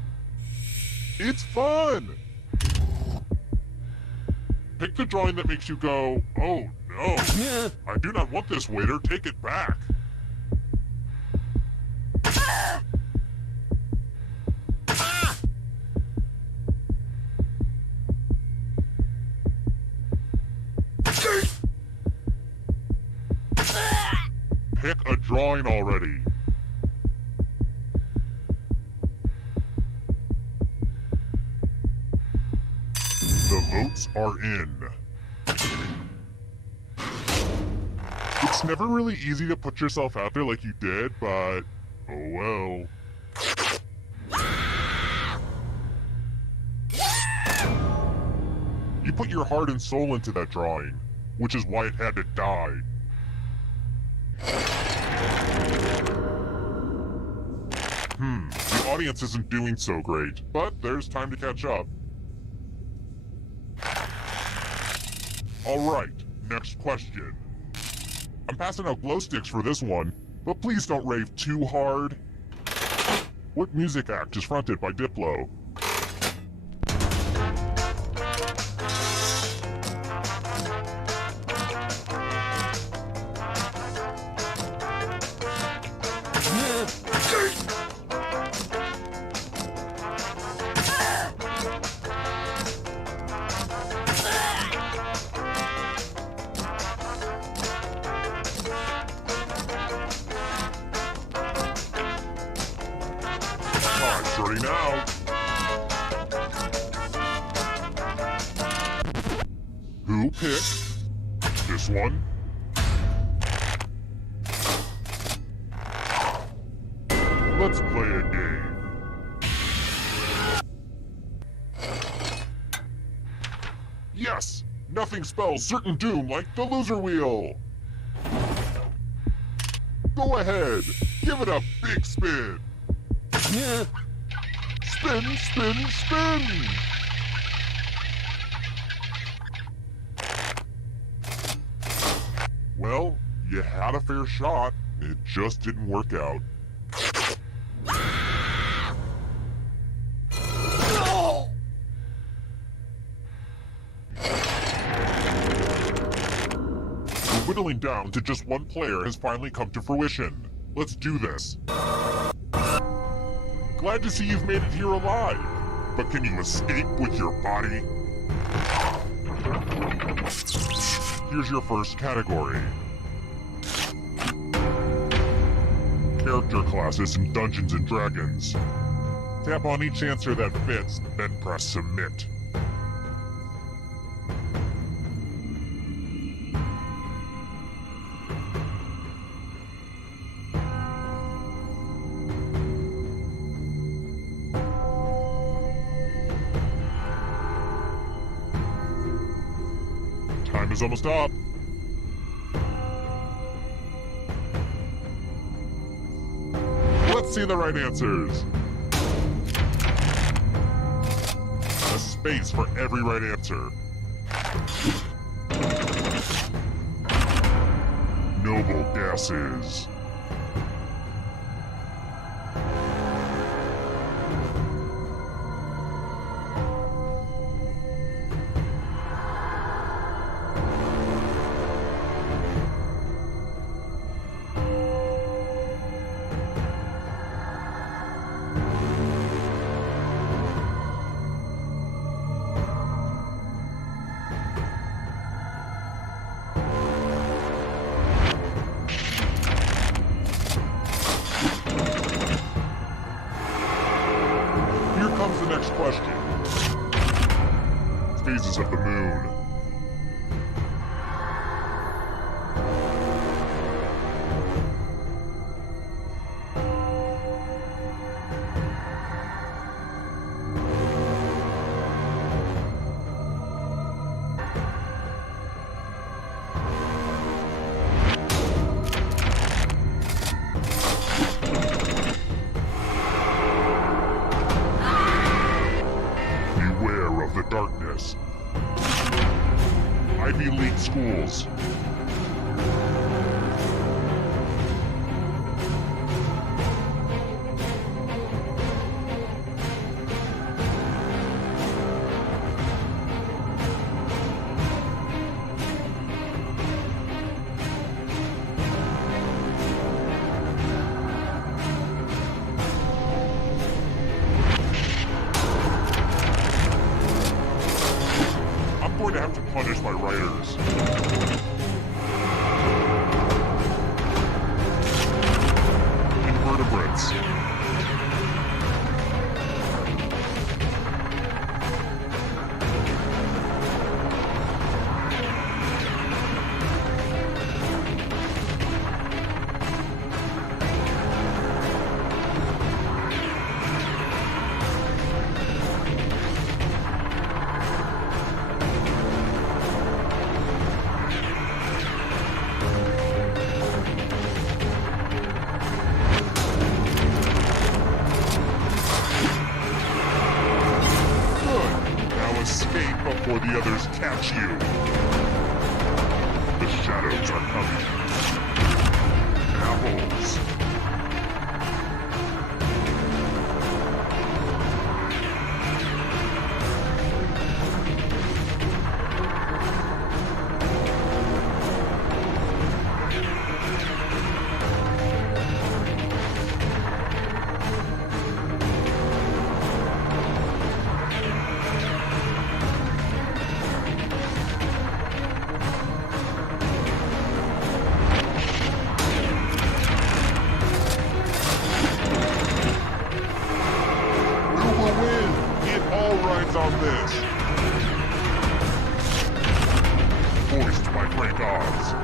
It's fun! Pick the drawing that makes you go, "Oh no, I do not want this, waiter, take it back." Pick a drawing already. The votes are in. It's never really easy to put yourself out there like you did, but oh well. You put your heart and soul into that drawing, which is why it had to die. The audience isn't doing so great, but there's time to catch up. Alright, next question. I'm passing out glow sticks for this one, but please don't rave too hard. What music act is fronted by Diplo? Starting now. Who picked this one? Let's play a game. Yes! Nothing spells certain doom like the loser wheel. Go ahead, give it a big spin. Spin, spin, spin! Well, you had a fair shot. It just didn't work out. whittling down to just one player has finally come to fruition. Let's do this. Glad to see you've made it here alive. But can you escape with your body? Here's your first category. Character classes in Dungeons & Dragons. Tap on each answer that fits, then press submit. Time is almost up. Let's see the right answers. A space for every right answer. Noble gases. Comes the next question. Phases of the moon. The darkness. Ivy League schools. I'm going to have to punish my writers. Invertebrates. Escape before the others catch you. The shadows are coming. Apples. On this. Voiced by Frank Oz.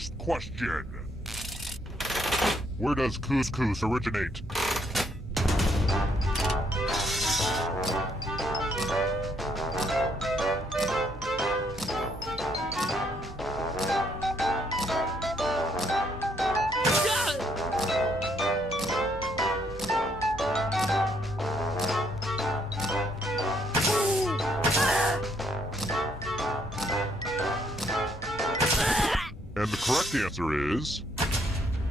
first question. Where does couscous originate? And the correct answer is...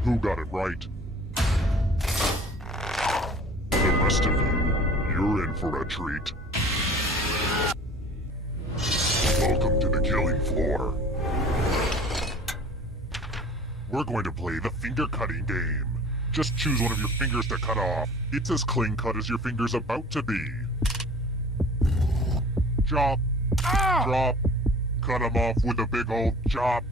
Who got it right? The rest of you, you're in for a treat. Welcome to the killing floor. We're going to play the finger cutting game. Just choose one of your fingers to cut off. It's as clean cut as your finger's about to be. Chop. Drop. Cut them off with a big old chop.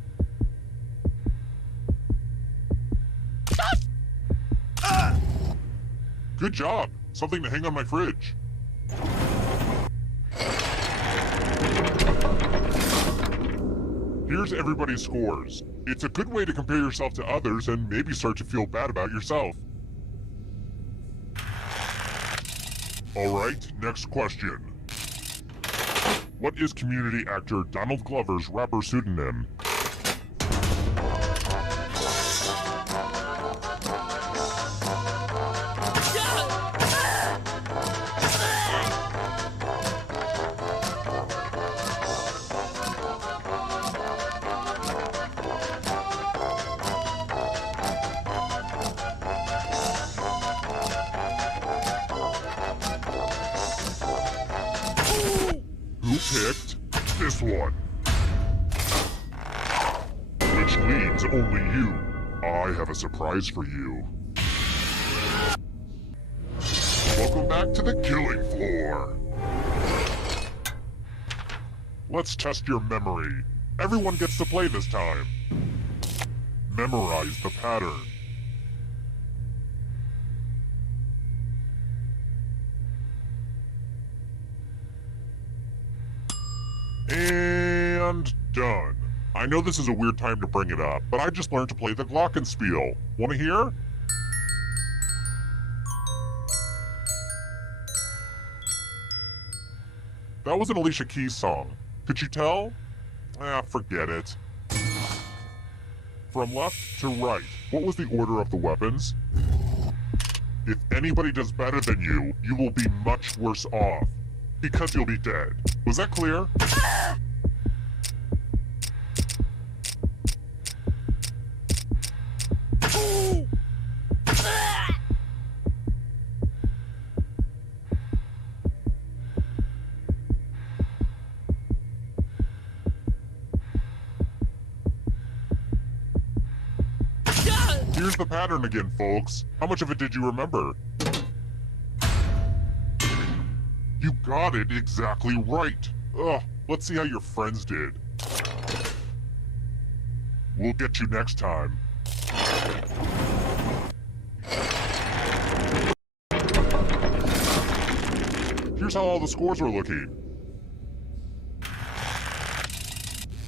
Good job. Something to hang on my fridge. Here's everybody's scores. It's a good way to compare yourself to others and maybe start to feel bad about yourself. Alright, next question. What is community actor Donald Glover's rapper pseudonym? Who picked this one? Which leads only you. I have a surprise for you. Welcome back to the killing floor. Let's test your memory. Everyone gets to play this time. Memorize the pattern. And done. I know this is a weird time to bring it up, but I just learned to play the glockenspiel. Wanna hear? That was an Alicia Keys song. Could you tell? Forget it. From left to right, what was the order of the weapons? If anybody does better than you, you will be much worse off. Because you'll be dead. Was that clear? Here's the pattern again, folks. How much of it did you remember? You got it exactly right. Ugh, let's see how your friends did. We'll get you next time. Here's how all the scores are looking.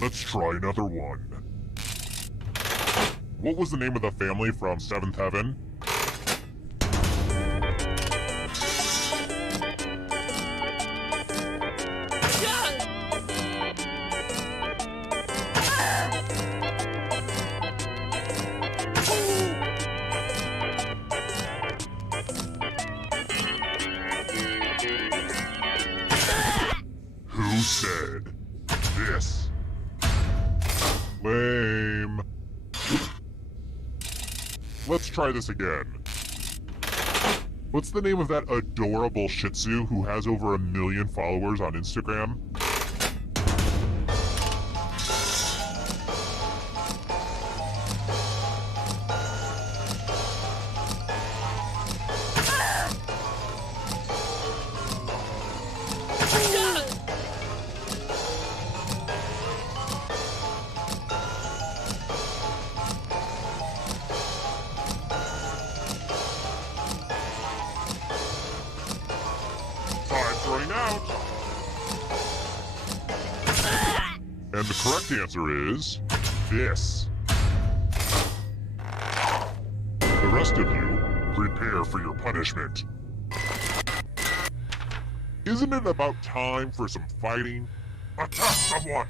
Let's try another one. What was the name of the family from Seventh Heaven? Who said this? Lame. Let's try this again. What's the name of that adorable Shih Tzu who has over 1 million followers on Instagram? Time's running out. And the correct answer is this. rest of you, prepare for your punishment. Isn't it about time for some fighting? Attack someone!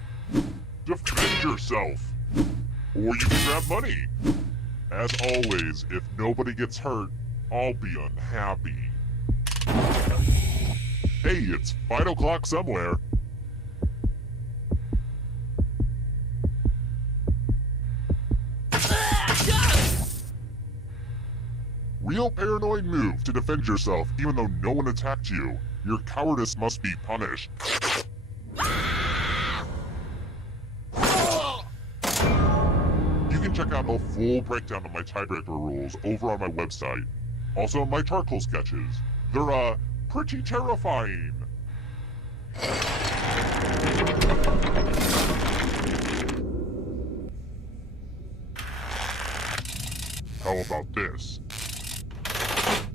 Defend yourself! Or you can grab money. As always, if nobody gets hurt, I'll be unhappy. Hey, it's 5 o'clock somewhere. Real paranoid move to defend yourself even though no one attacked you. Your cowardice must be punished. You can check out a full breakdown of my tiebreaker rules over on my website. Also my charcoal sketches. They're, pretty terrifying. How about this?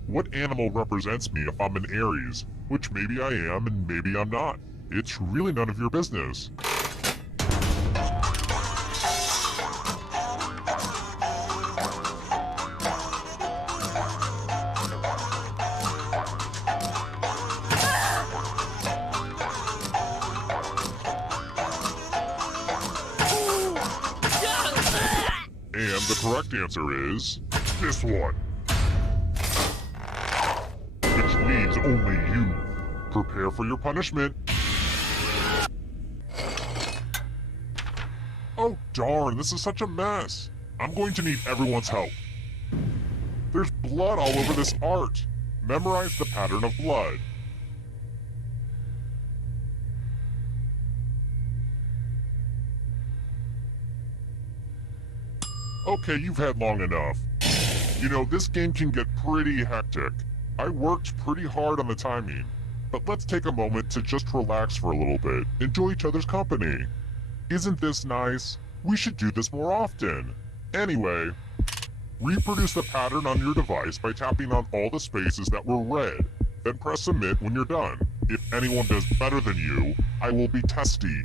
What animal represents me if I'm an Aries? Which maybe I am and maybe I'm not. It's really none of your business. And the correct answer is this one. Which leaves only you. Prepare for your punishment. Oh darn, this is such a mess. I'm going to need everyone's help. There's blood all over this art. Memorize the pattern of blood. Okay, you've had long enough. You know, this game can get pretty hectic. I worked pretty hard on the timing, but let's take a moment to just relax for a little bit, enjoy each other's company. Isn't this nice? We should do this more often. Anyway, reproduce the pattern on your device by tapping on all the spaces that were red, then press submit when you're done. If anyone does better than you, I will be testy.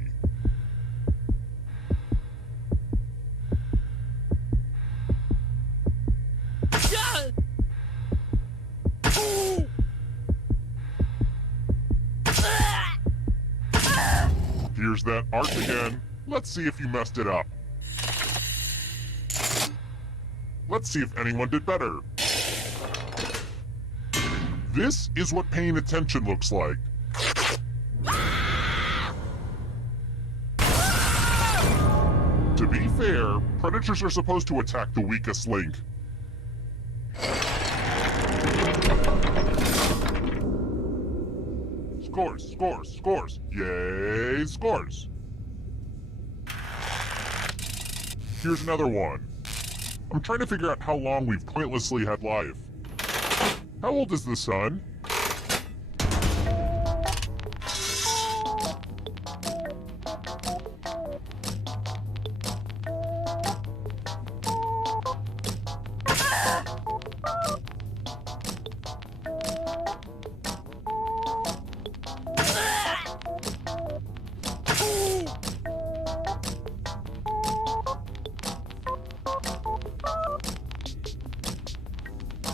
Here's that art again. Let's see if you messed it up. Let's see if anyone did better. This is what paying attention looks like. To be fair, predators are supposed to attack the weakest link. Scores, scores, scores. Yay, scores. Here's another one. I'm trying to figure out how long we've pointlessly had life. How old is the sun?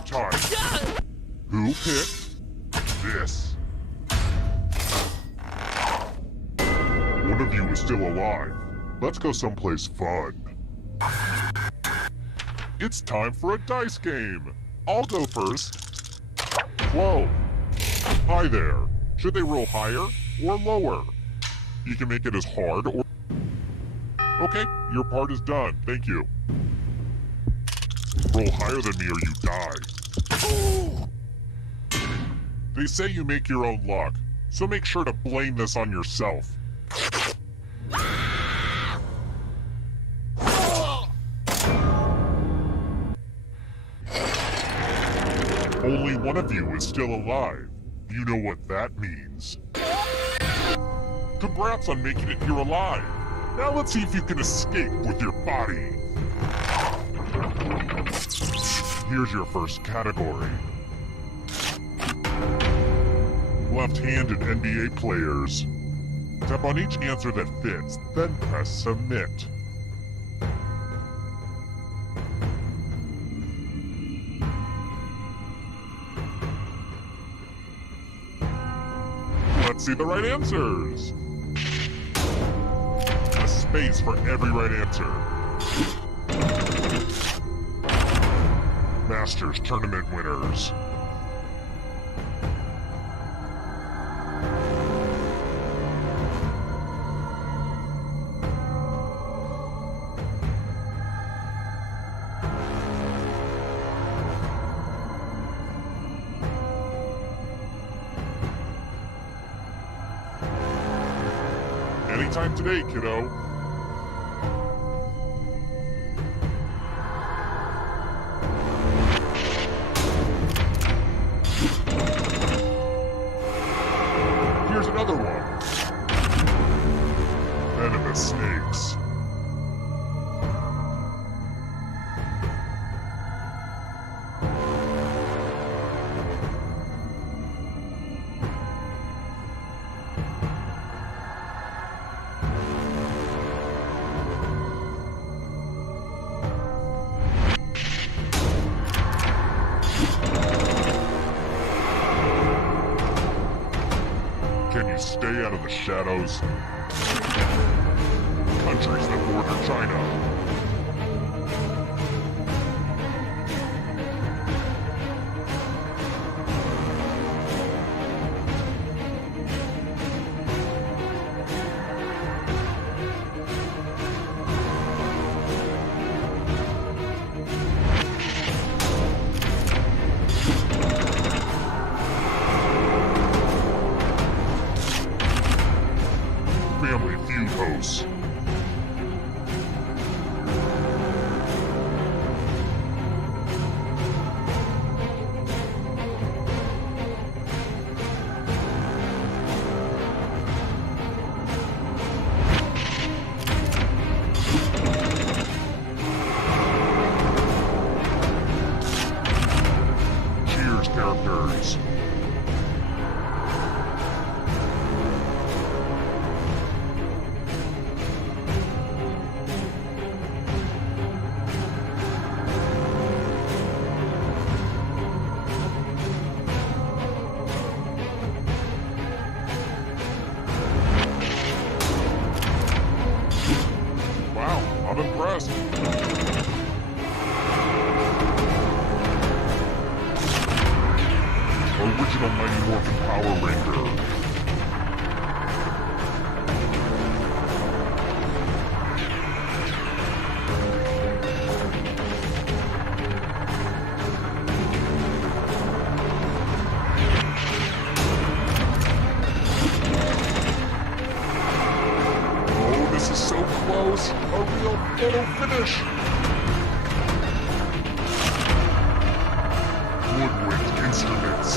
Time. Who picked this? One of you is still alive. Let's go someplace fun. It's time for a dice game. I'll go first. 12. Hi there. Should they roll higher or lower? You can make it as hard or... Okay, your part is done. Thank you. Roll higher than me or you die. They say you make your own luck, so make sure to blame this on yourself. Only one of you is still alive. You know what that means. Congrats on making it here alive. Now let's see if you can escape with your body. Here's your first category. Left-handed NBA players. Tap on each answer that fits, then press submit. Let's see the right answers. A space for every right answer. Masters Tournament winners. Anytime today, kiddo. Here's another one. Venomous snakes. Can you stay out of the shadows? Countries that border China. Family Feud hosts. Cheers characters. Wow, I'm impressed. Original Mighty Morphin Power Ranger. Oh, this is so close. A real photo finish. Woodwind instruments.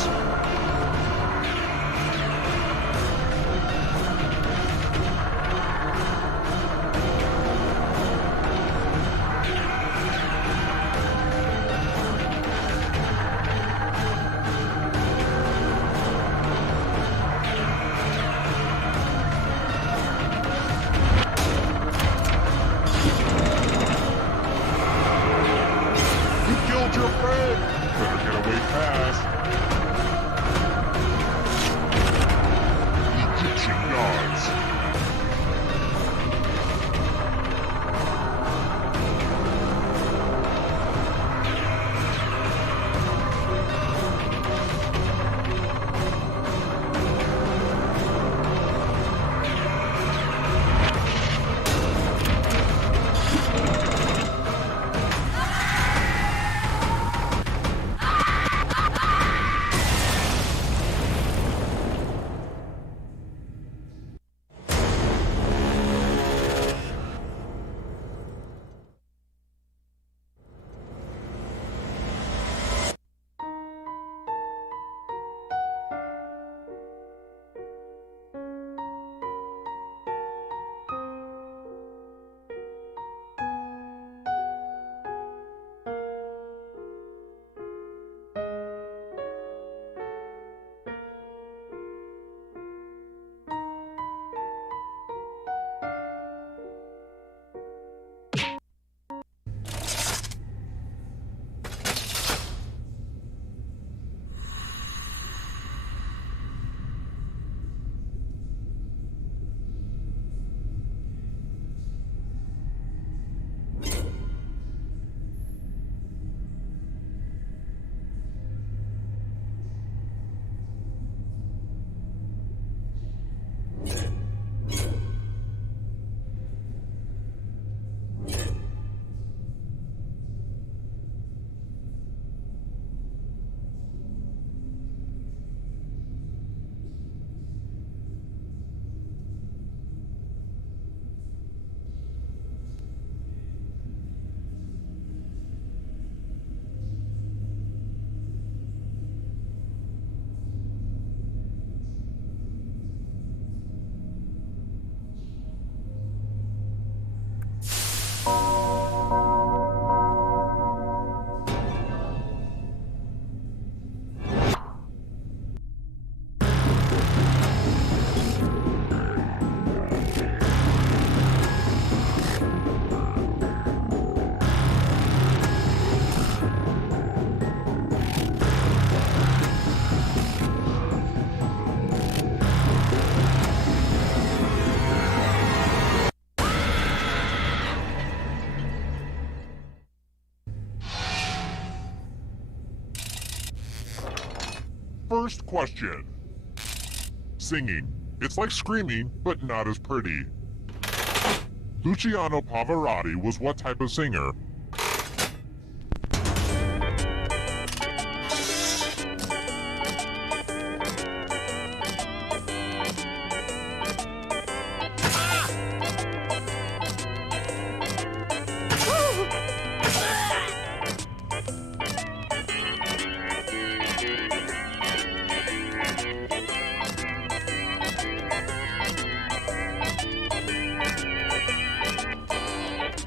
First question. Singing. It's like screaming, but not as pretty. Luciano Pavarotti was what type of singer?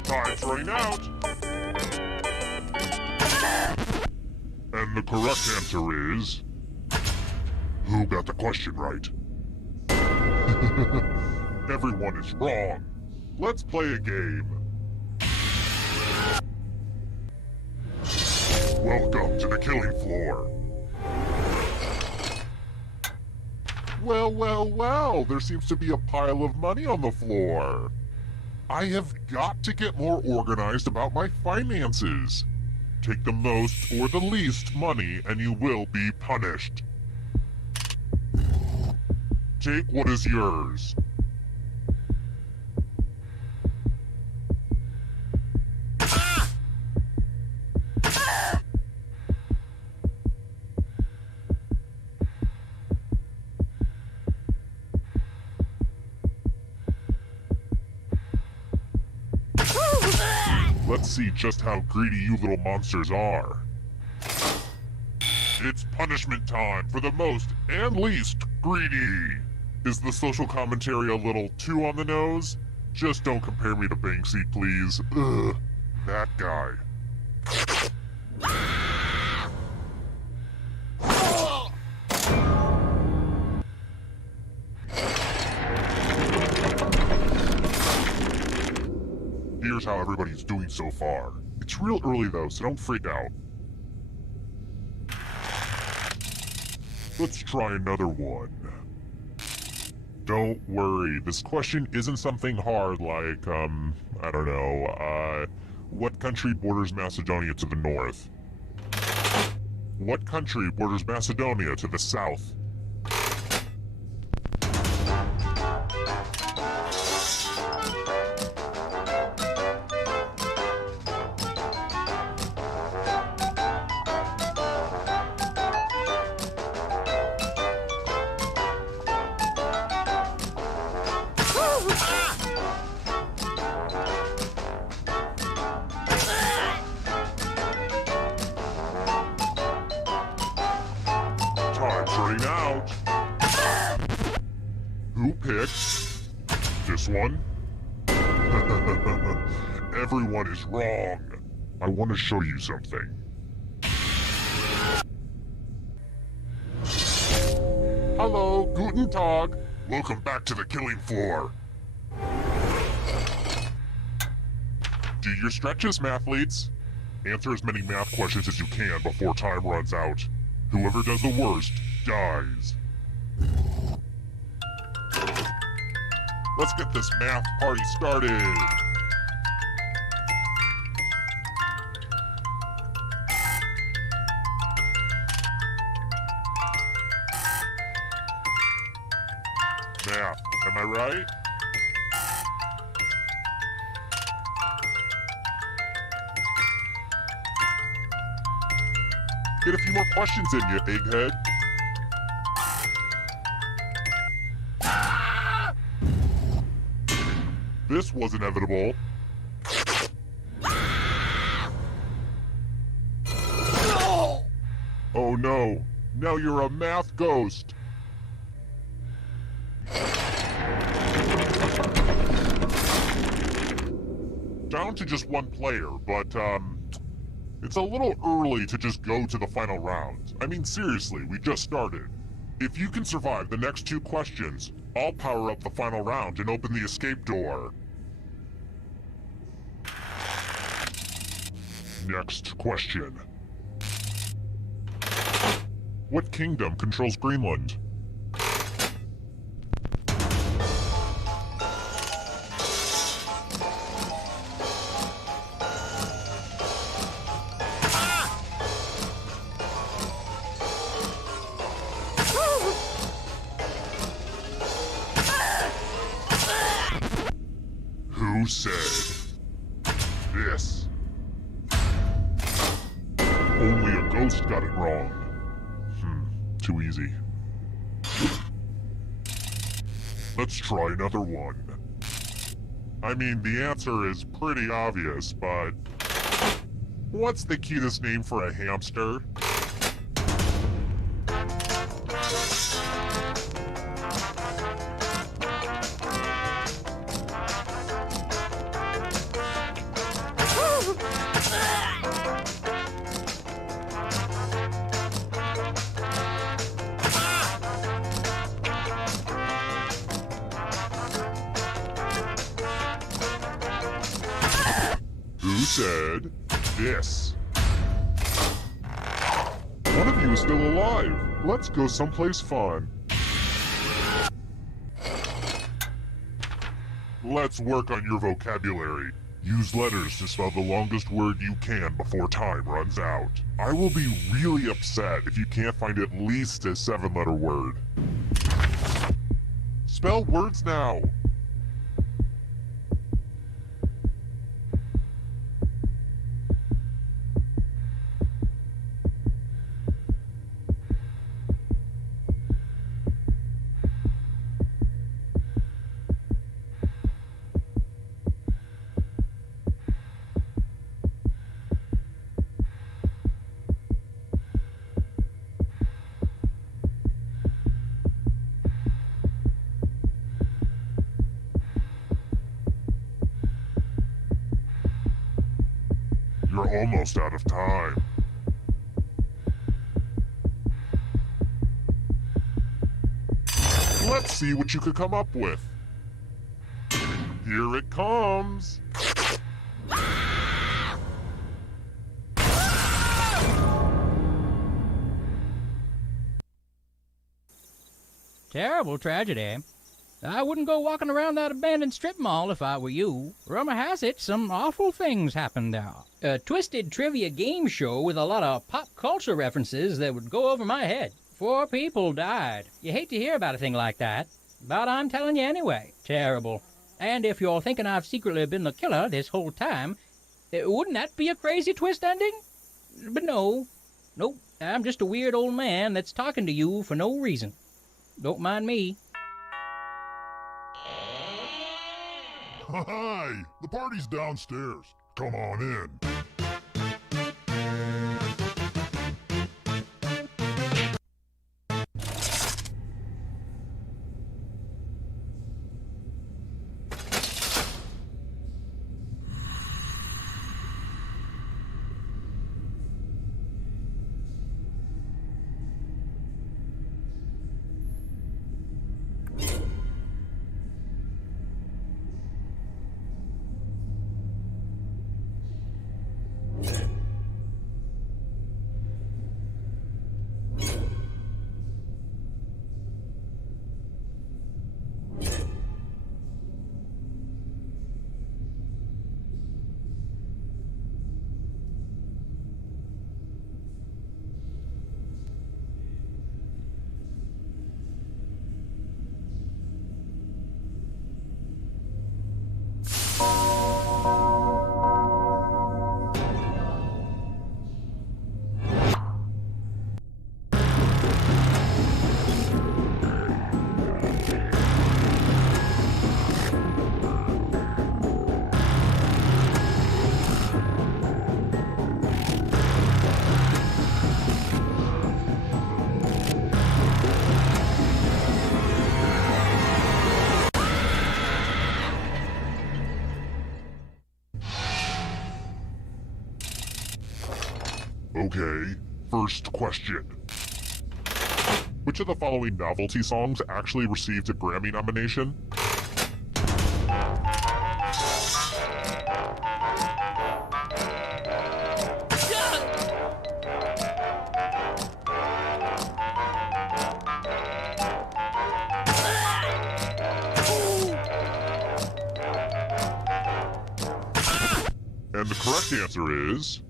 Time's running out. And the correct answer is... Who got the question right? Everyone is wrong. Let's play a game. Welcome to the killing floor. Well, there seems to be a pile of money on the floor. I have got to get more organized about my finances. Take the most or the least money and you will be punished. Take what is yours. Let's see just how greedy you little monsters are. It's punishment time for the most and least greedy. Is the social commentary a little too on the nose? Just don't compare me to Banksy, please. Ugh, that guy. Here's how everybody's doing so far. It's real early though, so don't freak out. Let's try another one. Don't worry, this question isn't something hard like, I don't know, what country borders Macedonia to the north? What country borders Macedonia to the south? Time's running out. Who picked this one? Everyone is wrong. I want to show you something. Hello, Guten Tag. Welcome back to the killing floor. Do your stretches, mathletes. Answer as many math questions as you can before time runs out. Whoever does the worst dies. Let's get this math party started. Math, am I right? Get a few more questions in you, egghead. This was inevitable. Oh no, now you're a math ghost. Down to just one player, but, it's a little early to just go to the final round. I mean, seriously, we just started. If you can survive the next two questions, I'll power up the final round and open the escape door. Next question. What kingdom controls Greenland? Who said this? Only a ghost got it wrong. Too easy. Let's try another one. I mean, the answer is pretty obvious, but what's the cutest name for a hamster? Who said this? One of you is still alive. Let's go someplace fun. Let's work on your vocabulary. Use letters to spell the longest word you can before time runs out. I will be really upset if you can't find at least a 7-letter word. Spell words now. You're almost out of time. Let's see what you could come up with. Here it comes. Terrible tragedy. I wouldn't go walking around that abandoned strip mall if I were you. Rumor has it some awful things happened there. A twisted trivia game show with a lot of pop culture references that would go over my head. 4 people died. You hate to hear about a thing like that, but I'm telling you anyway. Terrible. And if you're thinking I've secretly been the killer this whole time, wouldn't that be a crazy twist ending? But no. Nope. I'm just a weird old man that's talking to you for no reason. Don't mind me. Hi! The party's downstairs. Come on in. Okay, first question. Which of the following novelty songs actually received a Grammy nomination? And the correct answer is...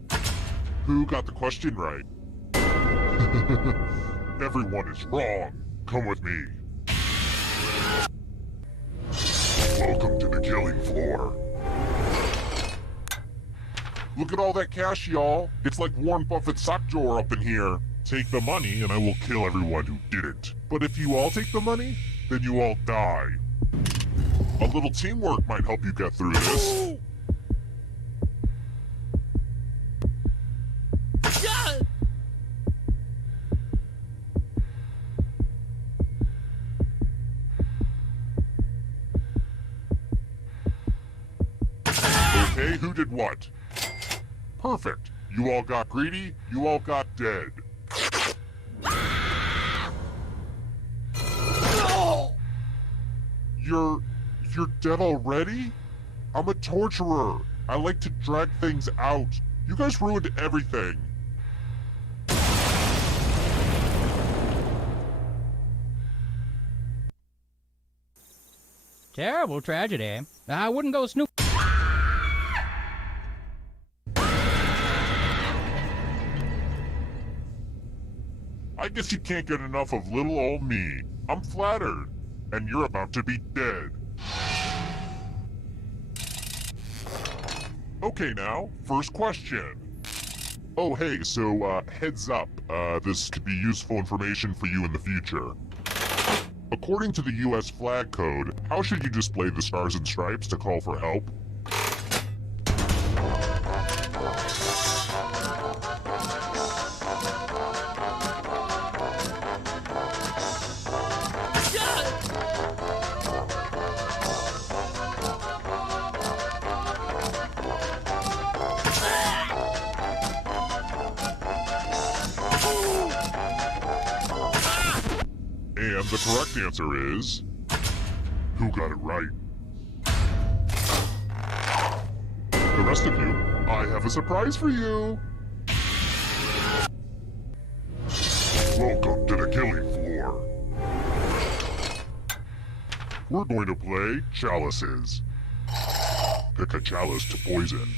Who got the question right? Everyone is wrong. Come with me. Welcome to the killing floor. Look at all that cash, y'all. It's like Warren Buffett's sock drawer up in here. Take the money and I will kill everyone who didn't. But if you all take the money, then you all die. A little teamwork might help you get through this. Okay, who did what? Perfect. You all got greedy, you all got dead. You're dead already? I'm a torturer. I like to drag things out. You guys ruined everything. Terrible tragedy. I wouldn't go snoop. I guess you can't get enough of little old me. I'm flattered. And you're about to be dead. Okay now, first question. Oh hey, so heads up, this could be useful information for you in the future. According to the US flag code, how should you display the stars and stripes to call for help? And the correct answer is... Who got it right? The rest of you, I have a surprise for you! Welcome to the killing floor. We're going to play chalices. Pick a chalice to poison.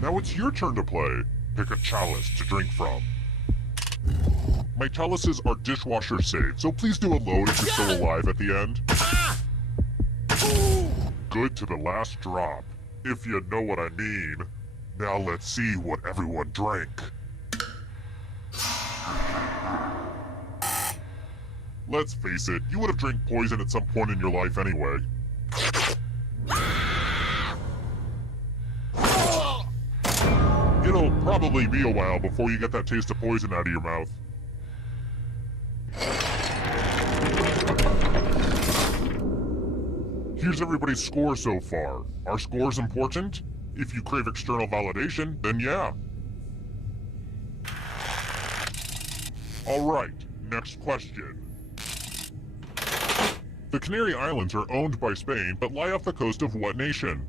Now it's your turn to play. Pick a chalice to drink from. My chalices are dishwasher safe, so please do a load if you're still alive at the end. Good to the last drop, if you know what I mean. Now let's see what everyone drank. Let's face it, you would have drank poison at some point in your life anyway. It'll probably be a while before you get that taste of poison out of your mouth. Here's everybody's score so far. Are scores important? If you crave external validation, then yeah. Alright, next question. The Canary Islands are owned by Spain, but lie off the coast of what nation?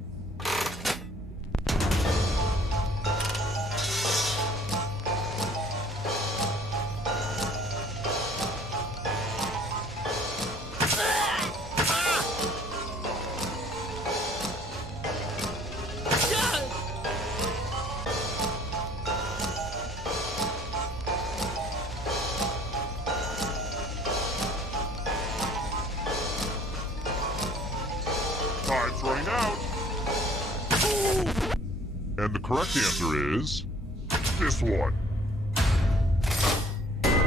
Time's running out. And the correct answer is... this one.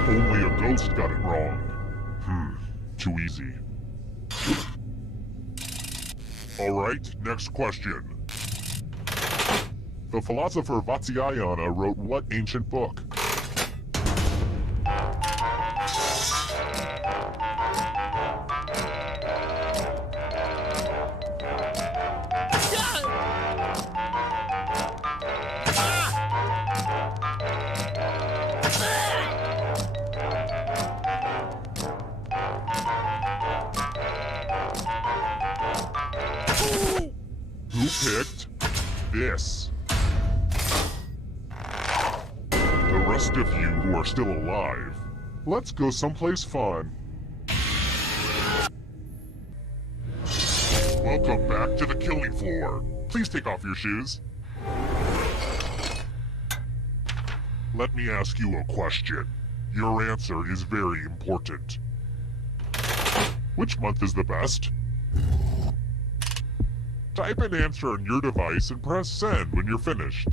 Only a ghost got it wrong. Too easy. Alright, next question. The philosopher Vatsyayana wrote what ancient book? Who picked this? The rest of you who are still alive, let's go someplace fun. Welcome back to the killing floor. Please take off your shoes. Let me ask you a question. Your answer is very important. Which month is the best? Type an answer on your device and press send when you're finished.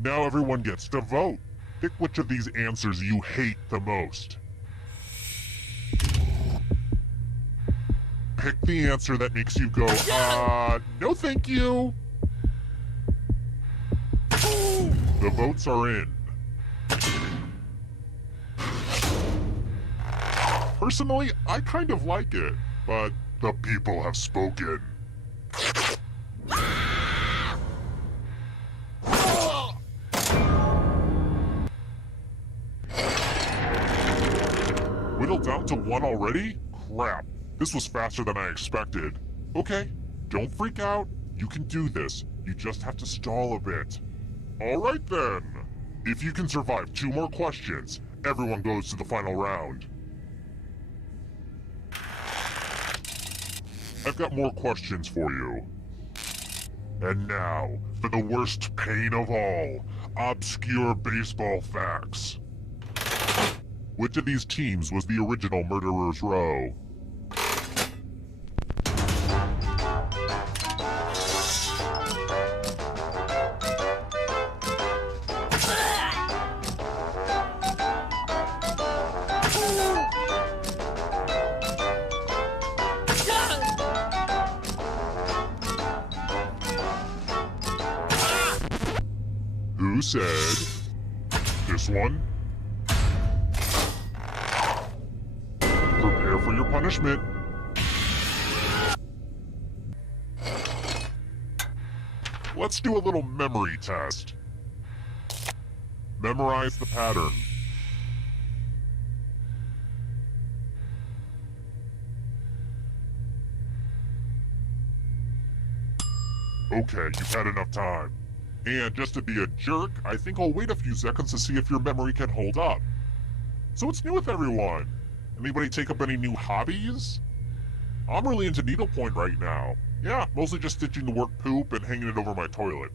Now everyone gets to vote. Pick which of these answers you hate the most. Pick the answer that makes you go, no thank you. The votes are in. Personally, I kind of like it, but the people have spoken. Whittled down to one already? Crap. This was faster than I expected. Okay, don't freak out. You can do this. You just have to stall a bit. Alright then. If you can survive 2 more questions, everyone goes to the final round. I've got more questions for you. And now, for the worst pain of all, obscure baseball facts. Which of these teams was the original Murderer's Row? Who said this one? Prepare for your punishment. Let's do a little memory test. Memorize the pattern. Okay, you've had enough time. And just to be a jerk, I think I'll wait a few seconds to see if your memory can hold up. So what's new with everyone? Anybody take up any new hobbies? I'm really into needlepoint right now. Yeah, mostly just stitching the work poop and hanging it over my toilet.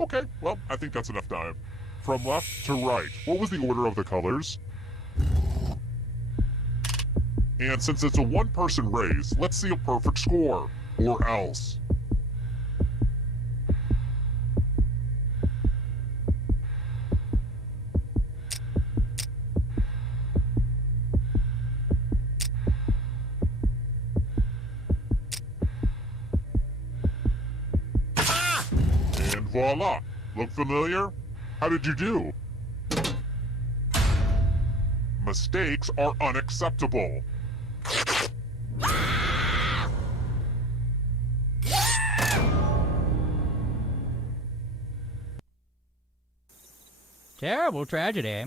Okay, well, I think that's enough time. From left to right, what was the order of the colors? And since it's a one-person race, let's see a perfect score. Or else. And voila! Look familiar? How did you do? Mistakes are unacceptable. Terrible tragedy.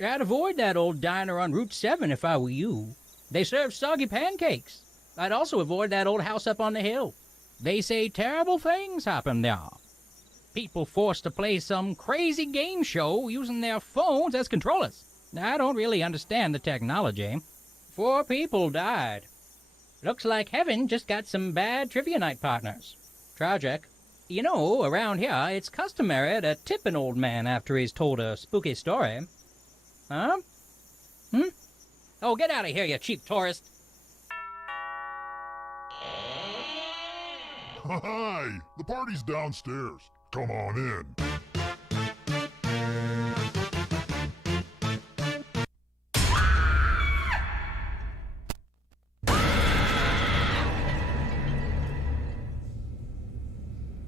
I'd avoid that old diner on Route 7 if I were you. They serve soggy pancakes. I'd also avoid that old house up on the hill. They say terrible things happen there. People forced to play some crazy game show using their phones as controllers. I don't really understand the technology. 4 people died. Looks like heaven just got some bad trivia night partners. Tragic. You know, around here, it's customary to tip an old man after he's told a spooky story. Huh? Oh, get out of here, you cheap tourist. Hi! The party's downstairs. Come on in.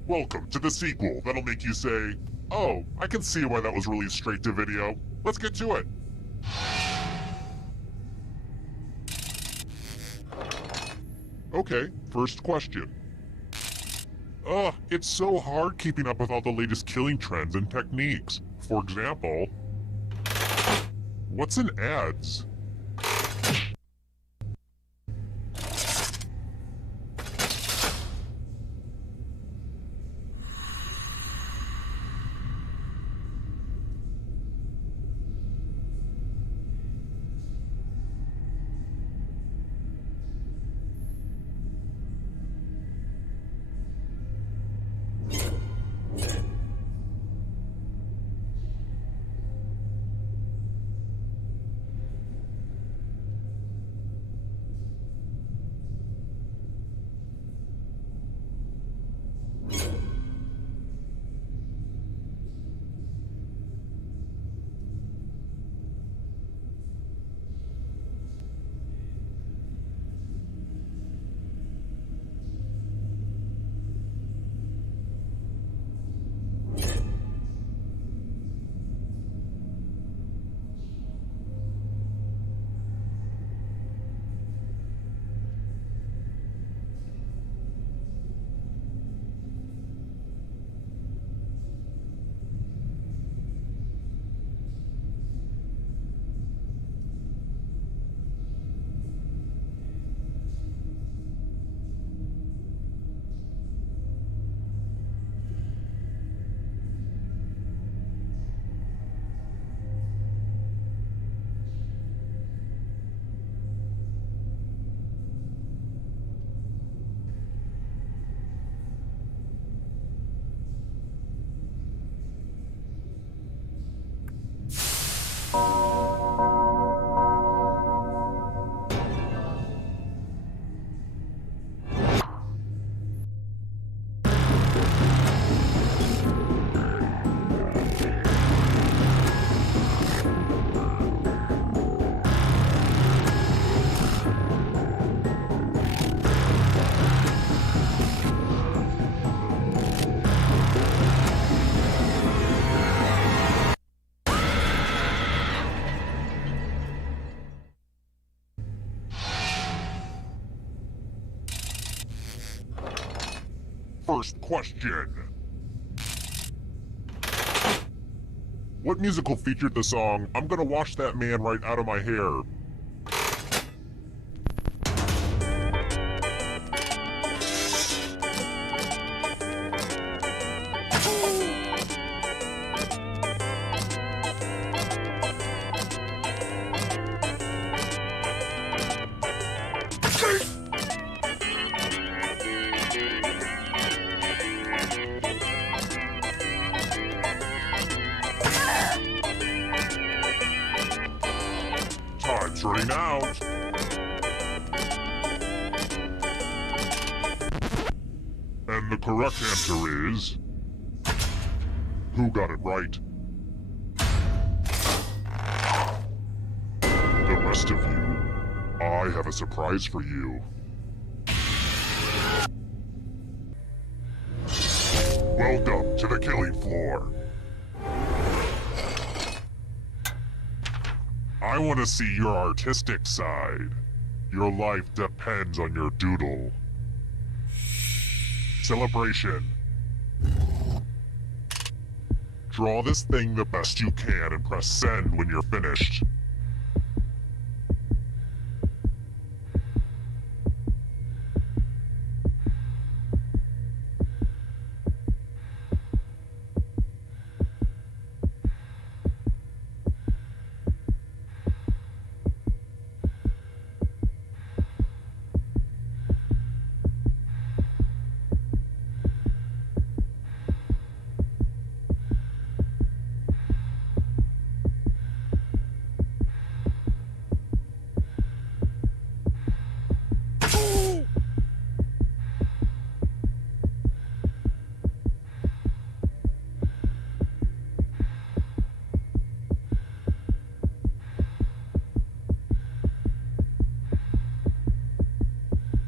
Welcome to the sequel that'll make you say, oh, I can see why that was released straight to video. Let's get to it. Okay, first question. Ugh, it's so hard keeping up with all the latest killing trends and techniques. For example, what's an ads? First question. What musical featured the song, "I'm gonna wash that man right out of my hair"? Time's running out. And the correct answer is... Who got it right? The rest of you, I have a surprise for you. Welcome to the killing floor. I want to see your artistic side. Your life depends on your doodle. Celebration. Draw this thing the best you can and press send when you're finished.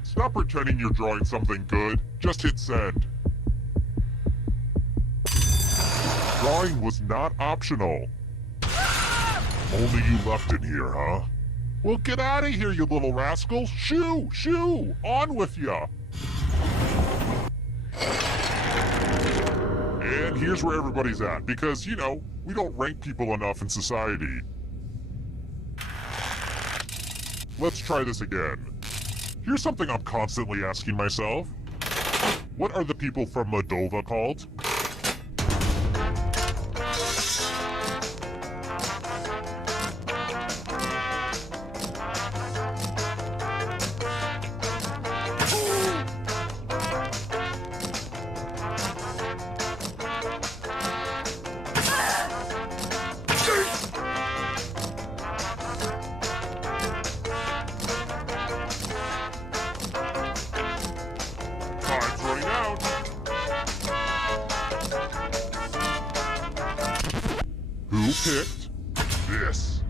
Stop pretending you're drawing something good. Just hit send. Drawing was not optional. Only you left in here, huh? Well, get out of here, you little rascal. Shoo! Shoo! On with ya! And here's where everybody's at, because, you know, we don't rank people enough in society. Let's try this again. Here's something I'm constantly asking myself. What are the people from Moldova called? Time's running out. Who picked this?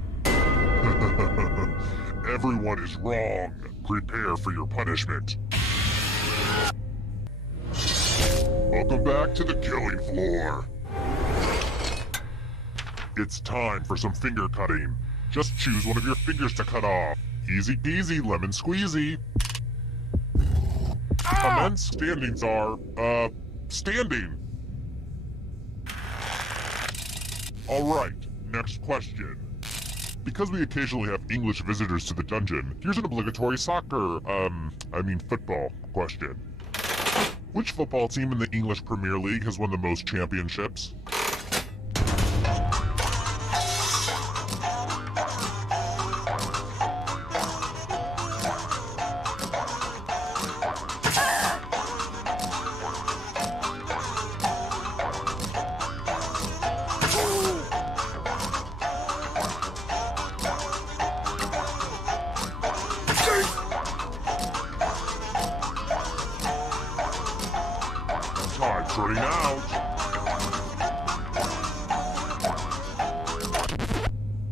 Everyone is wrong. Prepare for your punishment. Welcome back to the killing floor. It's time for some finger cutting. Just choose one of your fingers to cut off. Easy peasy, lemon squeezy. Men's standings are, standing. Alright, next question. Because we occasionally have English visitors to the dungeon, here's an obligatory football question. Which football team in the English Premier League has won the most championships? Time's running out.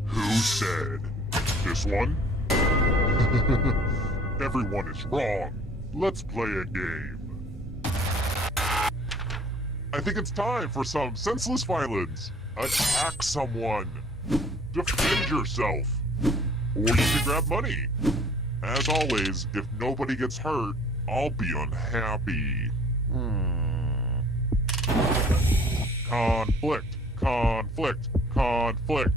Who said? This one? Everyone is wrong. Let's play a game. I think it's time for some senseless violence. Attack someone. Defend yourself. Or you can grab money. As always, if nobody gets hurt, I'll be unhappy. Conflict, conflict, conflict.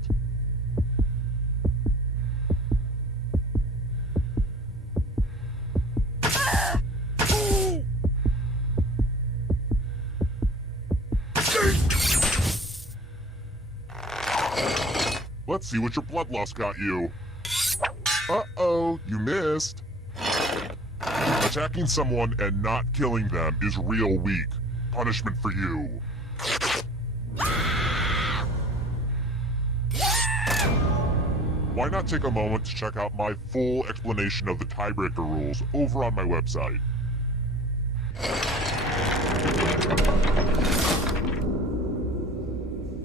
Let's see what your blood loss got you. Uh-oh, you missed. Attacking someone and not killing them is real weak. Punishment for you. Why not take a moment to check out my full explanation of the tiebreaker rules over on my website.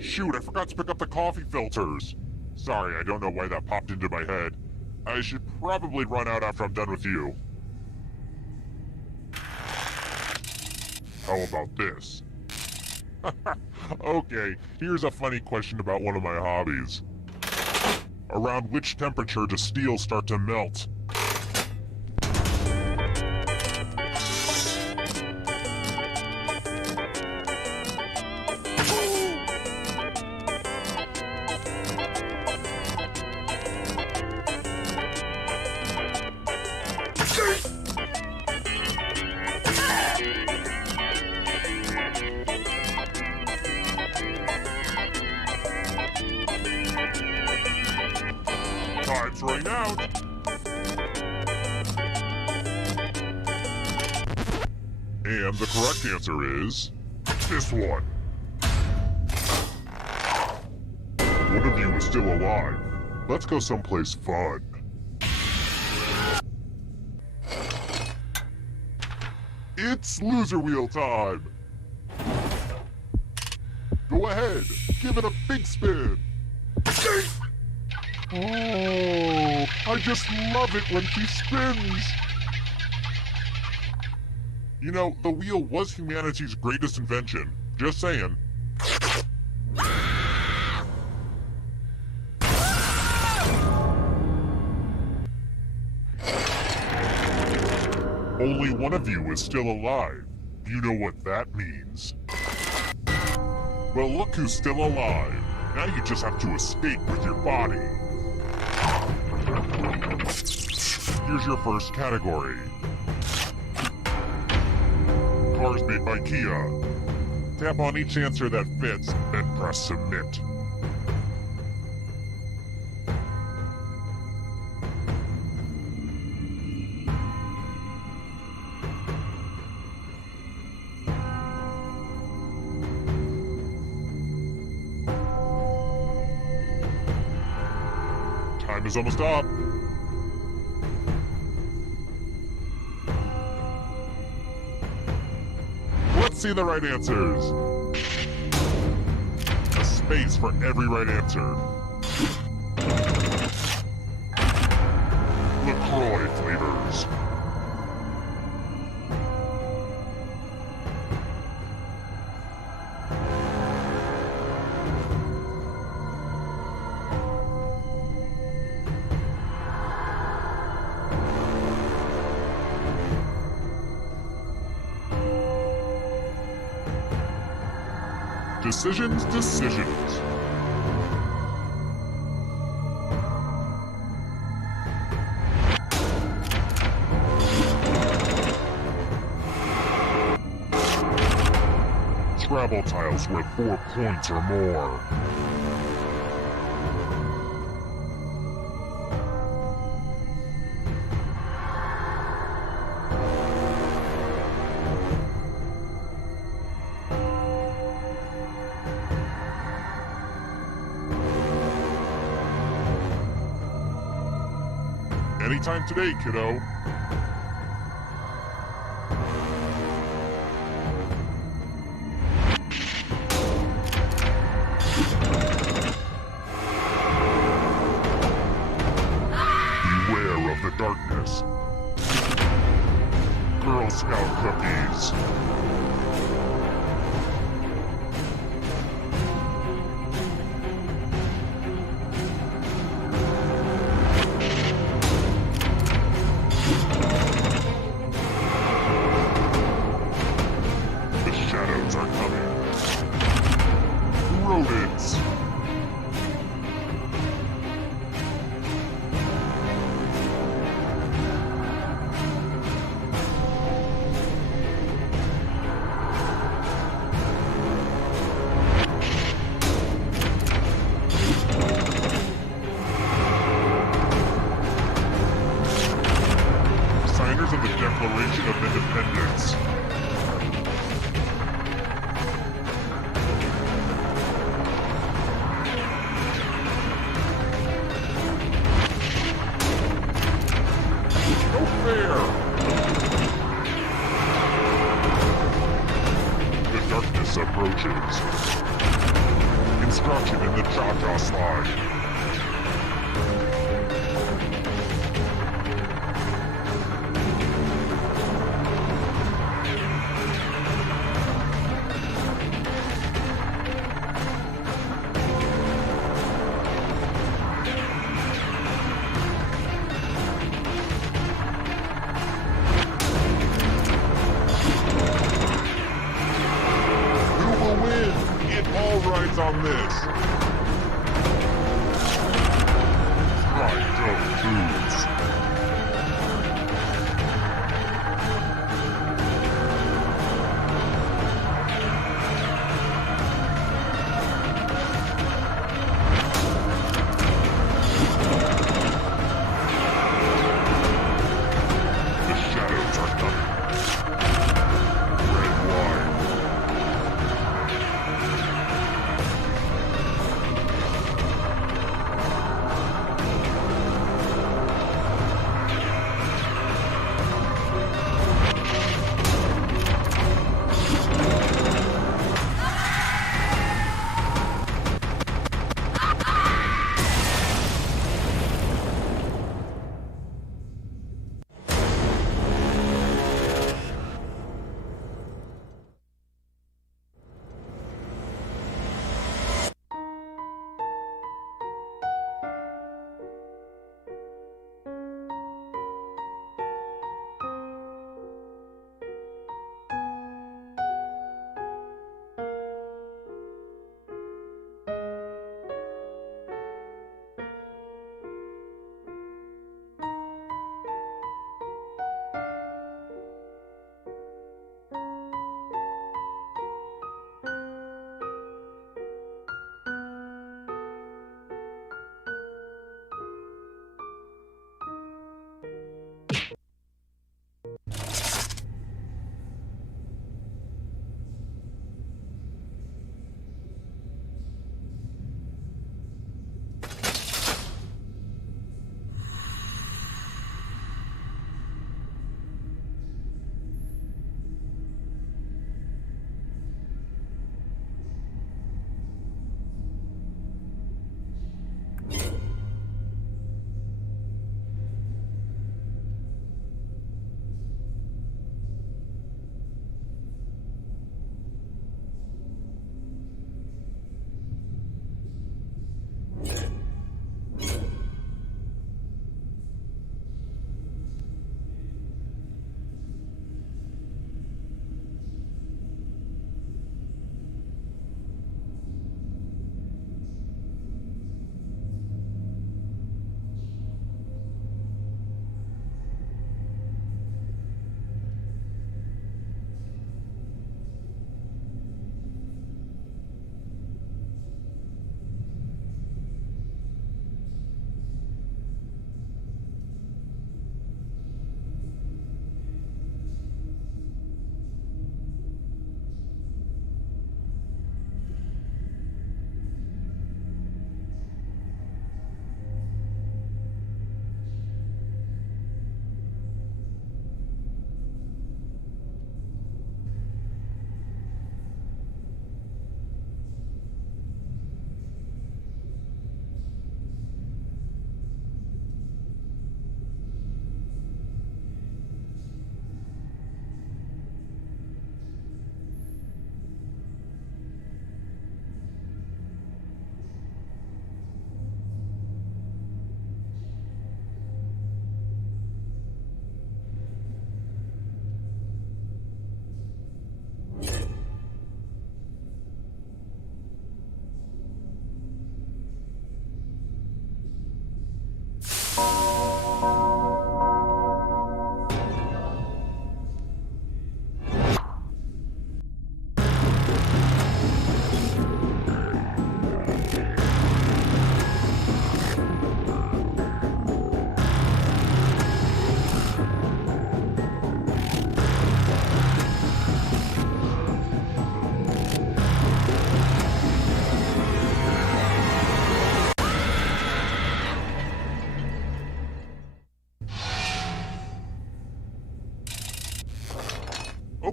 Shoot, I forgot to pick up the coffee filters. Sorry, I don't know why that popped into my head. I should probably run out after I'm done with you. How about this? Okay, here's a funny question about one of my hobbies. Around which temperature does steel start to melt? Time's running out. And the correct answer is this one. One of you is still alive. Let's go someplace fun. It's loser wheel time. Go ahead, give it a big spin. Oh, I just love it when she spins. You know, the wheel was humanity's greatest invention. Just saying. Only one of you is still alive. You know what that means. Well, look who's still alive. Now you just have to escape with your body. Here's your first category. Cars made by Kia. Tap on each answer that fits, then press submit. Time is almost up. Let's see the right answers. A space for every right answer. LaCroix flavors. Decisions, decisions. Scrabble tiles worth 4 points or more. Anytime today, kiddo. Beware of the darkness. Girl Scout cookies. rodents. Signers of the Declaration of Independence. No fair! The darkness approaches. Instruction in the Cha-Cha slide. Who will win? It all rides on this. Right of Foods. The shadows are coming. Red wine.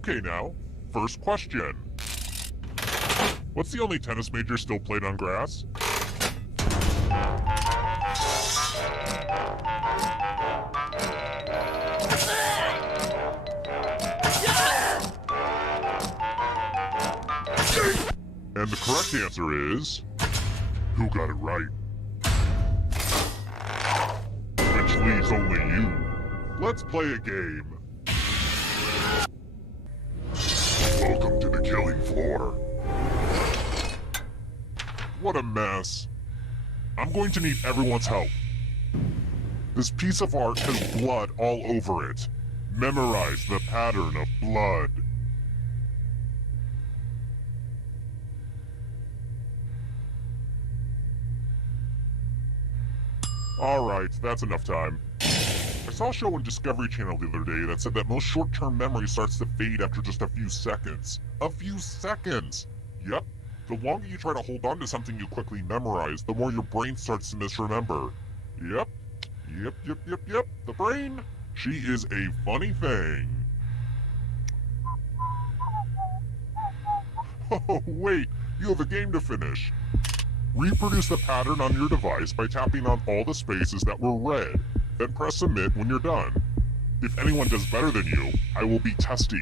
Okay now, first question. What's the only tennis major still played on grass? And the correct answer is... Who got it right? Which leaves only you. Let's play a game. Welcome to the killing floor. What a mess. I'm going to need everyone's help. This piece of art has blood all over it. Memorize the pattern of blood. Alright, that's enough time. I saw a show on Discovery Channel the other day that said that most short-term memory starts to fade after just a few seconds. A few seconds! Yep. The longer you try to hold on to something you quickly memorize, the more your brain starts to misremember. Yep. The brain. She is a funny thing. Oh, wait. You have a game to finish. Reproduce the pattern on your device by tapping on all the spaces that were red. Then press submit when you're done. If anyone does better than you, I will be testy.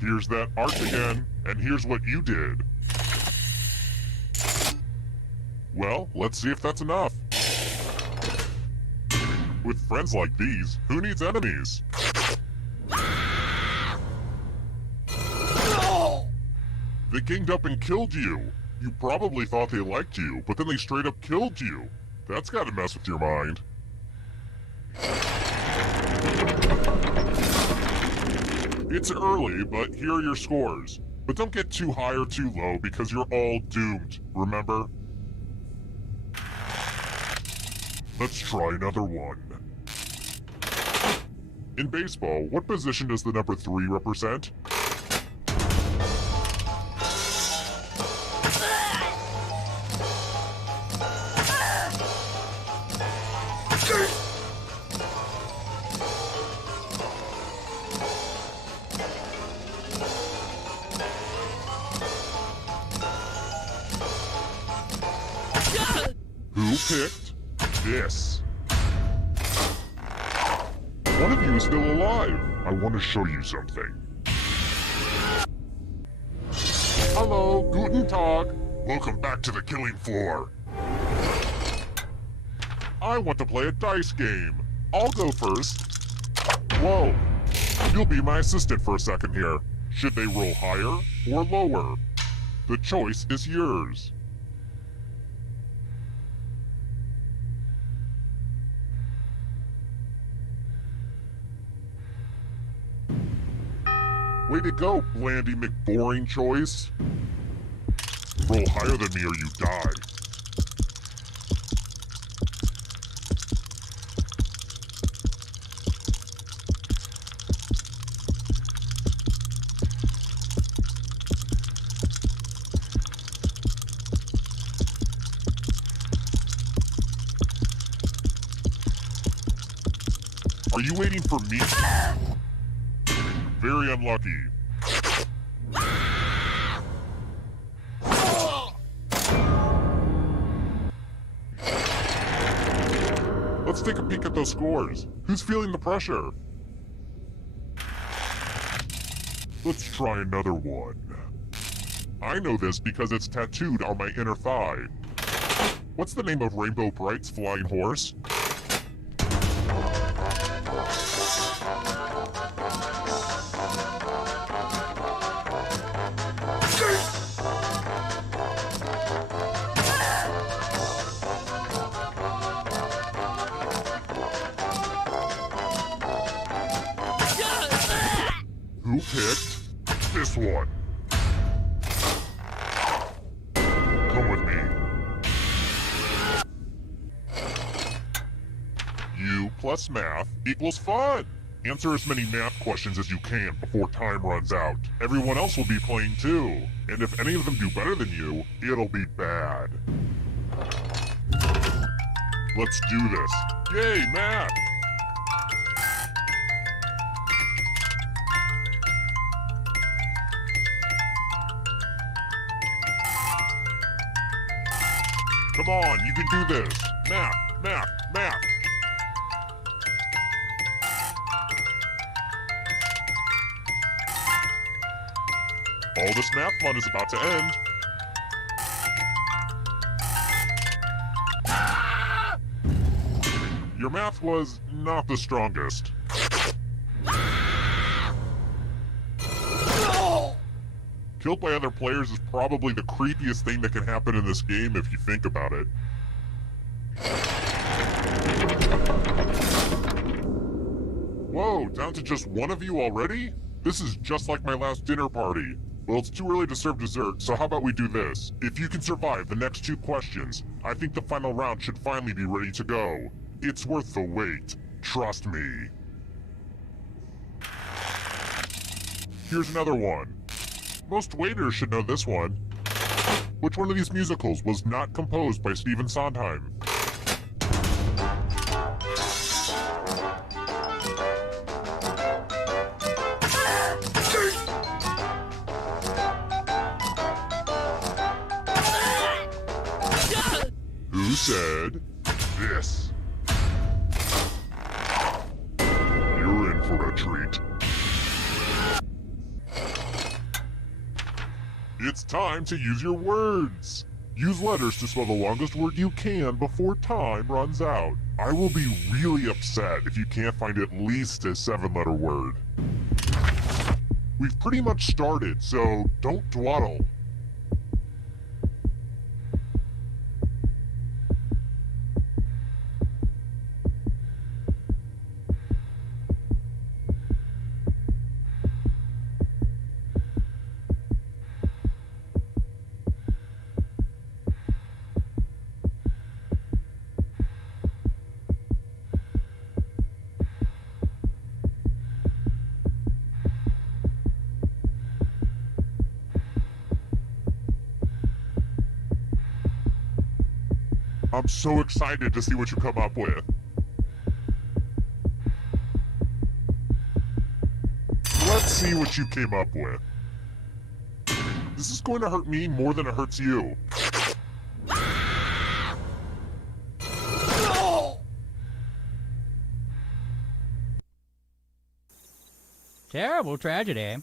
Here's that art again, and here's what you did. Well, let's see if that's enough. With friends like these, who needs enemies? They ganged up and killed you. You probably thought they liked you, but then they straight up killed you. That's gotta mess with your mind. It's early, but here are your scores. But don't get too high or too low because you're all doomed, remember? Let's try another one. In baseball, what position does the number 3 represent? Who picked this? One of you is still alive. I want to show you something. Hello, guten Tag. Welcome back to the killing floor. I want to play a dice game. I'll go first. Whoa. You'll be my assistant for a second here. Should they roll higher or lower? The choice is yours. Way to go, Blandy McBoring choice. Roll higher than me or you die. Are you waiting for me? Very unlucky. Let's take a peek at those scores. Who's feeling the pressure? Let's try another one. I know this because it's tattooed on my inner thigh. What's the name of Rainbow Bright's flying horse? Who picked this one? Come with me. U plus math equals fun. Answer as many math questions as you can before time runs out. Everyone else will be playing too. And if any of them do better than you, it'll be bad. Let's do this. Yay, math! Come on, you can do this. Math, math, math. All this math fun is about to end. Your math was not the strongest. Killed by other players is probably the creepiest thing that can happen in this game if you think about it. Whoa, down to just one of you already? This is just like my last dinner party. Well, it's too early to serve dessert, so how about we do this? If you can survive the next 2 questions, I think the final round should finally be ready to go. It's worth the wait. Trust me. Here's another one. Most waiters should know this one. Which one of these musicals was not composed by Stephen Sondheim? Who said this? You're in for a treat. It's time to use your words. Use letters to spell the longest word you can before time runs out. I will be really upset if you can't find at least a 7-letter word. We've pretty much started, so don't dawdle. I'm so excited to see what you come up with. Let's see what you came up with. This is going to hurt me more than it hurts you. Terrible tragedy.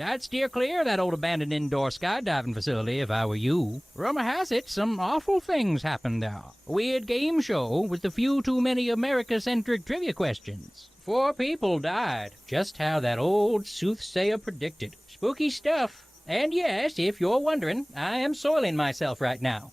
I'd steer clear of that old abandoned indoor skydiving facility if I were you. Rumor has it some awful things happened there. A weird game show with a few too many America-centric trivia questions. 4 people died, just how that old soothsayer predicted. Spooky stuff. And yes, if you're wondering, I am soiling myself right now.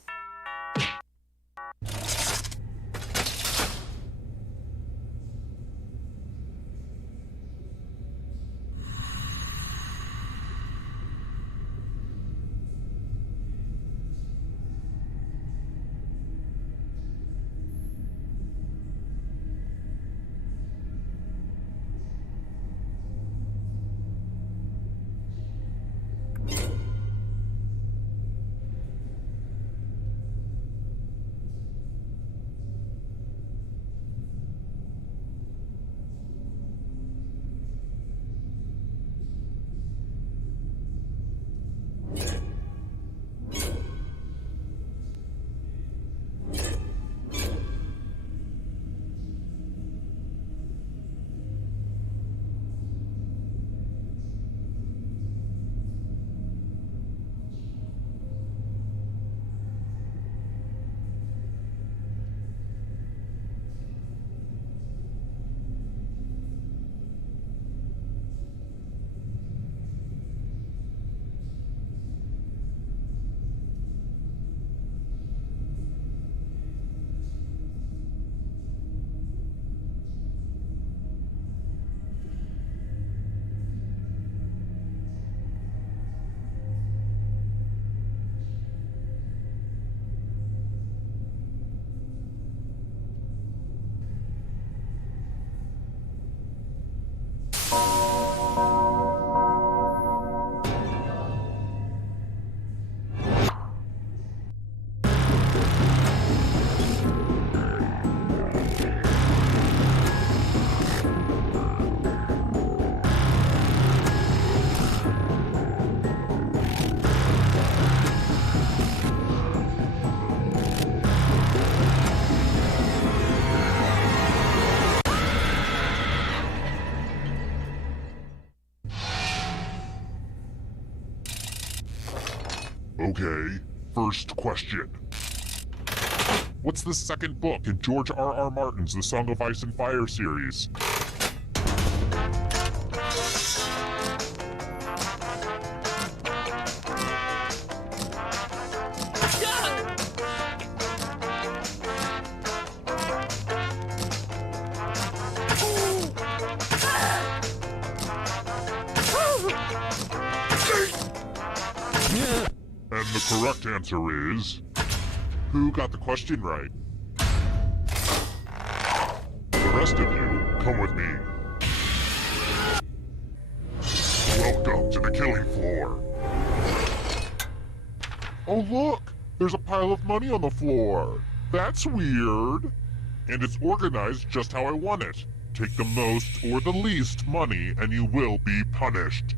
Okay, first question. What's the second book in George R.R. Martin's The Song of Ice and Fire series? And the correct answer is... Who got the question right? The rest of you, come with me. Welcome to the killing floor. Oh look! There's a pile of money on the floor. That's weird. And it's organized just how I want it. Take the most or the least money and you will be punished.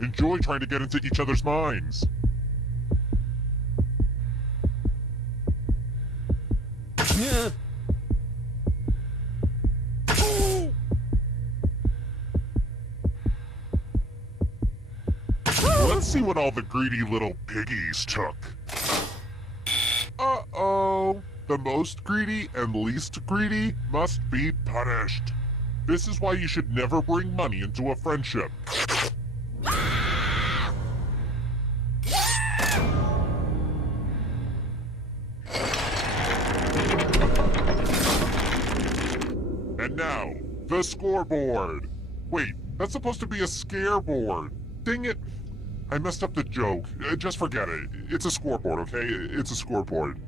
Enjoy trying to get into each other's minds. Let's see what all the greedy little piggies took. Uh-oh. The most greedy and least greedy must be punished. This is why you should never bring money into a friendship. And now, the scoreboard. Wait, that's supposed to be a scareboard. Dang it. I messed up the joke. Just forget it. It's a scoreboard, okay? It's a scoreboard.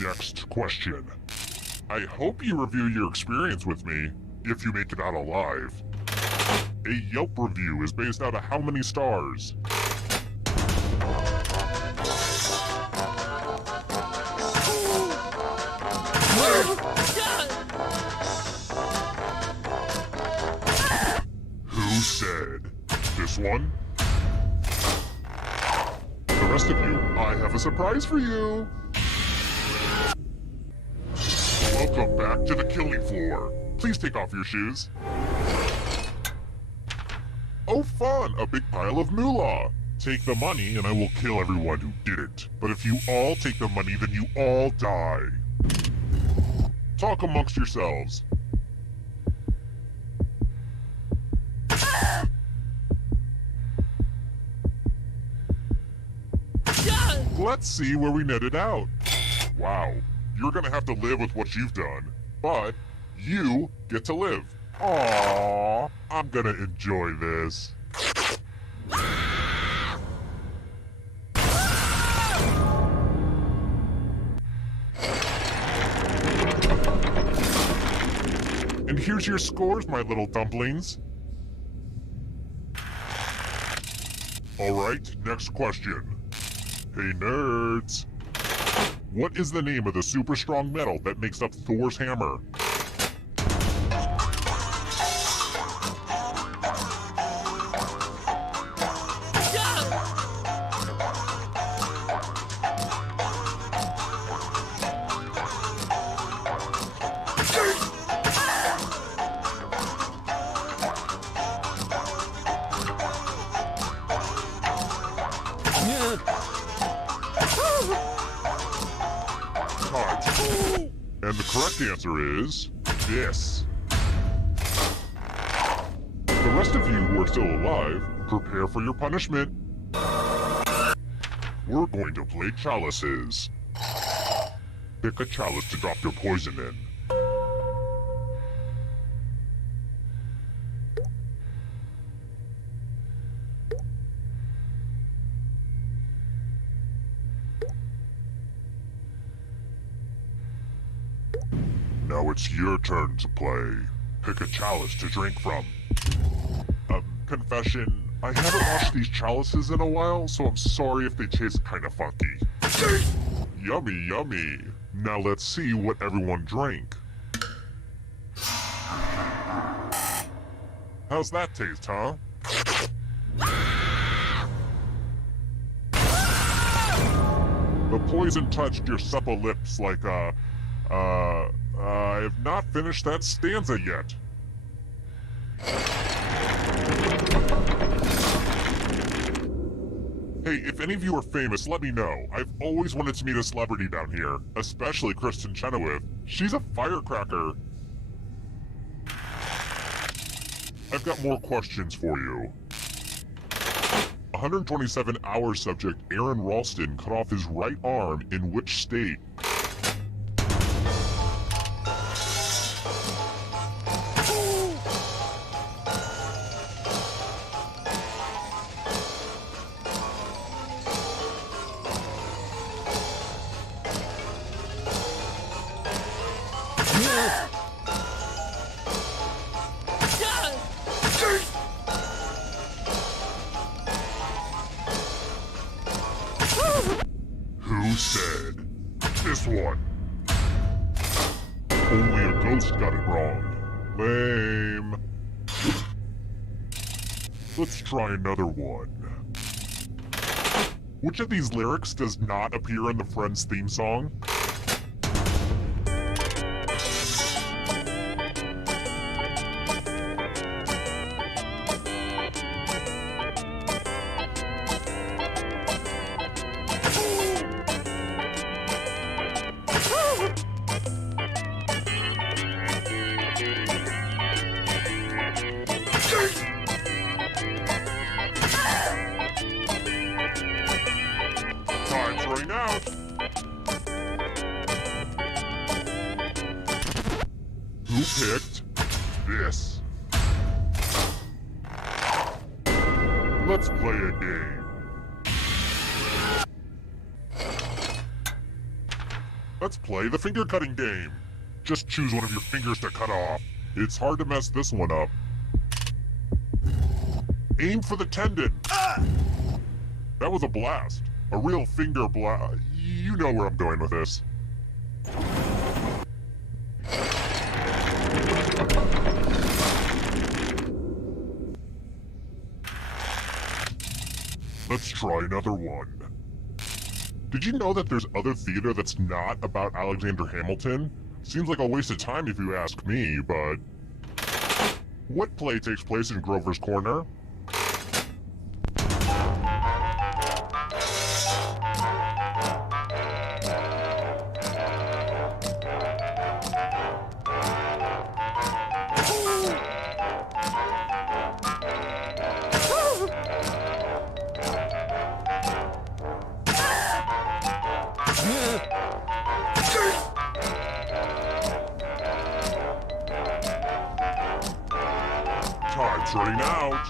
Next question. I hope you review your experience with me, if you make it out alive. A Yelp review is based out of how many stars? Who said? This one? The rest of you, I have a surprise for you. Welcome back to the killing floor. Please take off your shoes. Oh fun, a big pile of moolah. Take the money and I will kill everyone who didn't. But if you all take the money, then you all die. Talk amongst yourselves. Let's see where we netted out. Wow, you're gonna have to live with what you've done, but you get to live. Aww, I'm gonna enjoy this. And here's your scores, my little dumplings. Alright, next question. Hey nerds! What is the name of the super strong metal that makes up Thor's hammer? And the correct answer is this. The rest of you who are still alive, prepare for your punishment. We're going to play chalices. Pick a chalice to drop your poison in. Now it's your turn to play. Pick a chalice to drink from. Confession, I haven't washed these chalices in a while, so I'm sorry if they taste kinda funky. Yummy, yummy. Now let's see what everyone drank. How's that taste, huh? The poison touched your supple lips like I have not finished that stanza yet. Hey, if any of you are famous, let me know. I've always wanted to meet a celebrity down here, especially Kristen Chenoweth. She's a firecracker. I've got more questions for you. 127-hour subject Aaron Ralston cut off his right arm in which state? Who said? This one. Only a ghost got it wrong. Lame. Let's try another one. Which of these lyrics does not appear in the Friends theme song? Time's running out. Who picked this? Let's play a game. Let's play the finger cutting game. Just choose one of your fingers to cut off. It's hard to mess this one up. Aim for the tendon. That was a blast. A real finger blast. You know where I'm going with this. Let's try another one. Did you know that there's other theater that's not about Alexander Hamilton? Seems like a waste of time if you ask me, but... What play takes place in Grover's Corner? Time's running out.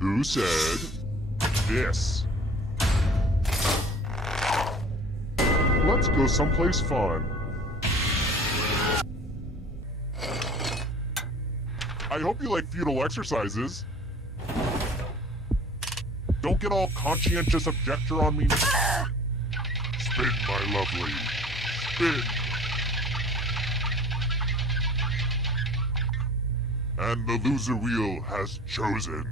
Who said this? Let's go someplace fun. I hope you like feudal exercises. Don't get all conscientious objector on me. Spin, my lovely. Spin. And the loser wheel has chosen.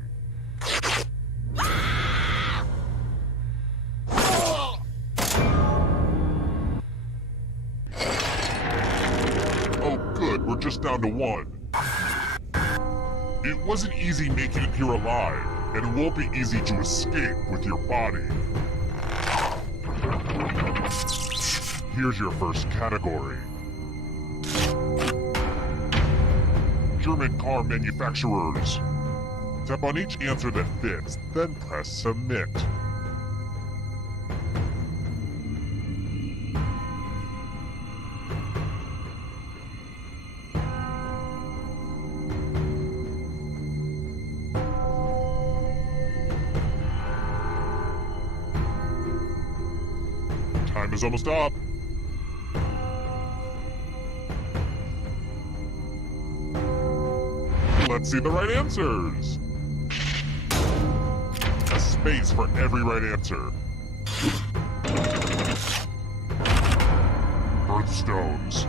Oh good, we're just down to one. It wasn't easy making it here alive, and it won't be easy to escape with your body. Here's your first category. German car manufacturers. Tap on each answer that fits, then press submit. Time is almost up. Let's see the right answers. A space for every right answer. Birthstones.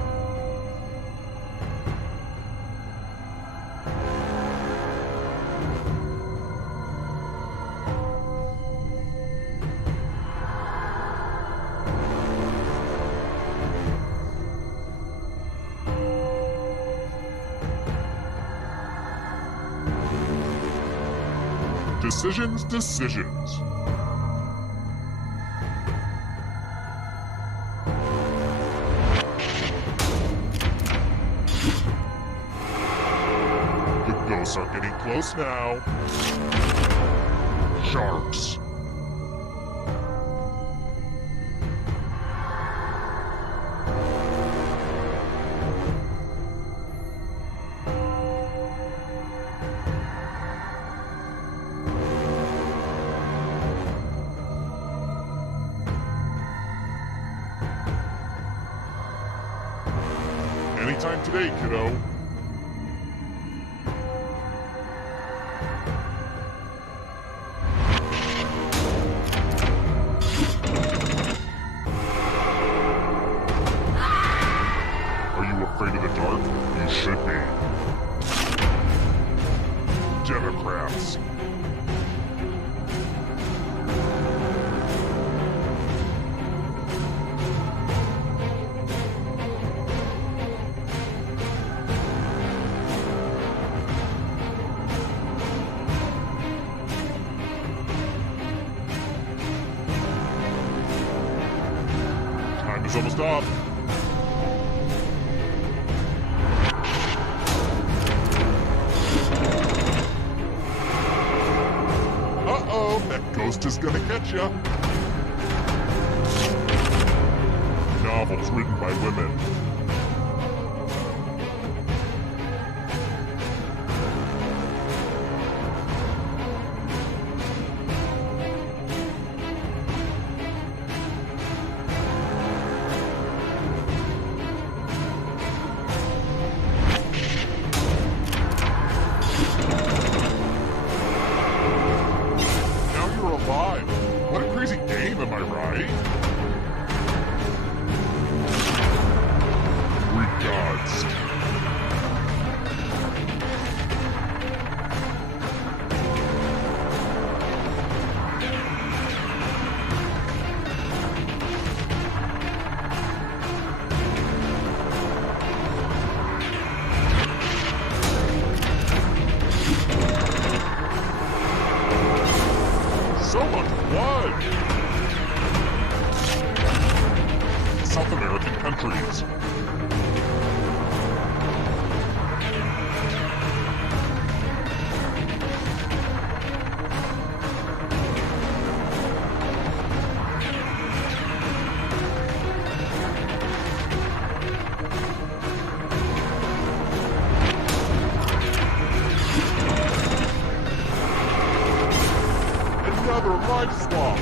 Decisions, decisions. The ghosts are getting close now. Sharks. Anytime today, kiddo. Are you afraid of the dark? You should be. Democrats. Time is almost up. Uh-oh, that ghost is gonna get ya. Novels written by women. What a crazy game, am I right? Greek gods. So much blood! South American countries. Another life swap!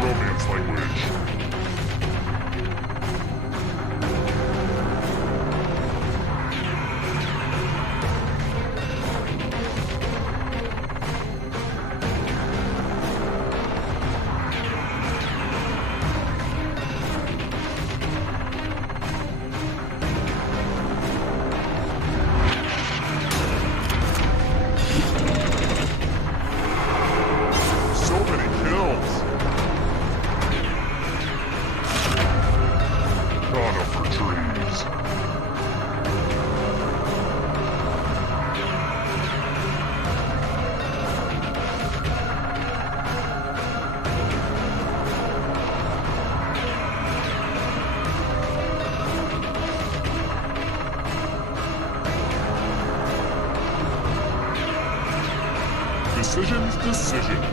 Romance language. So many kills! Conifer trees. Decisions, decisions.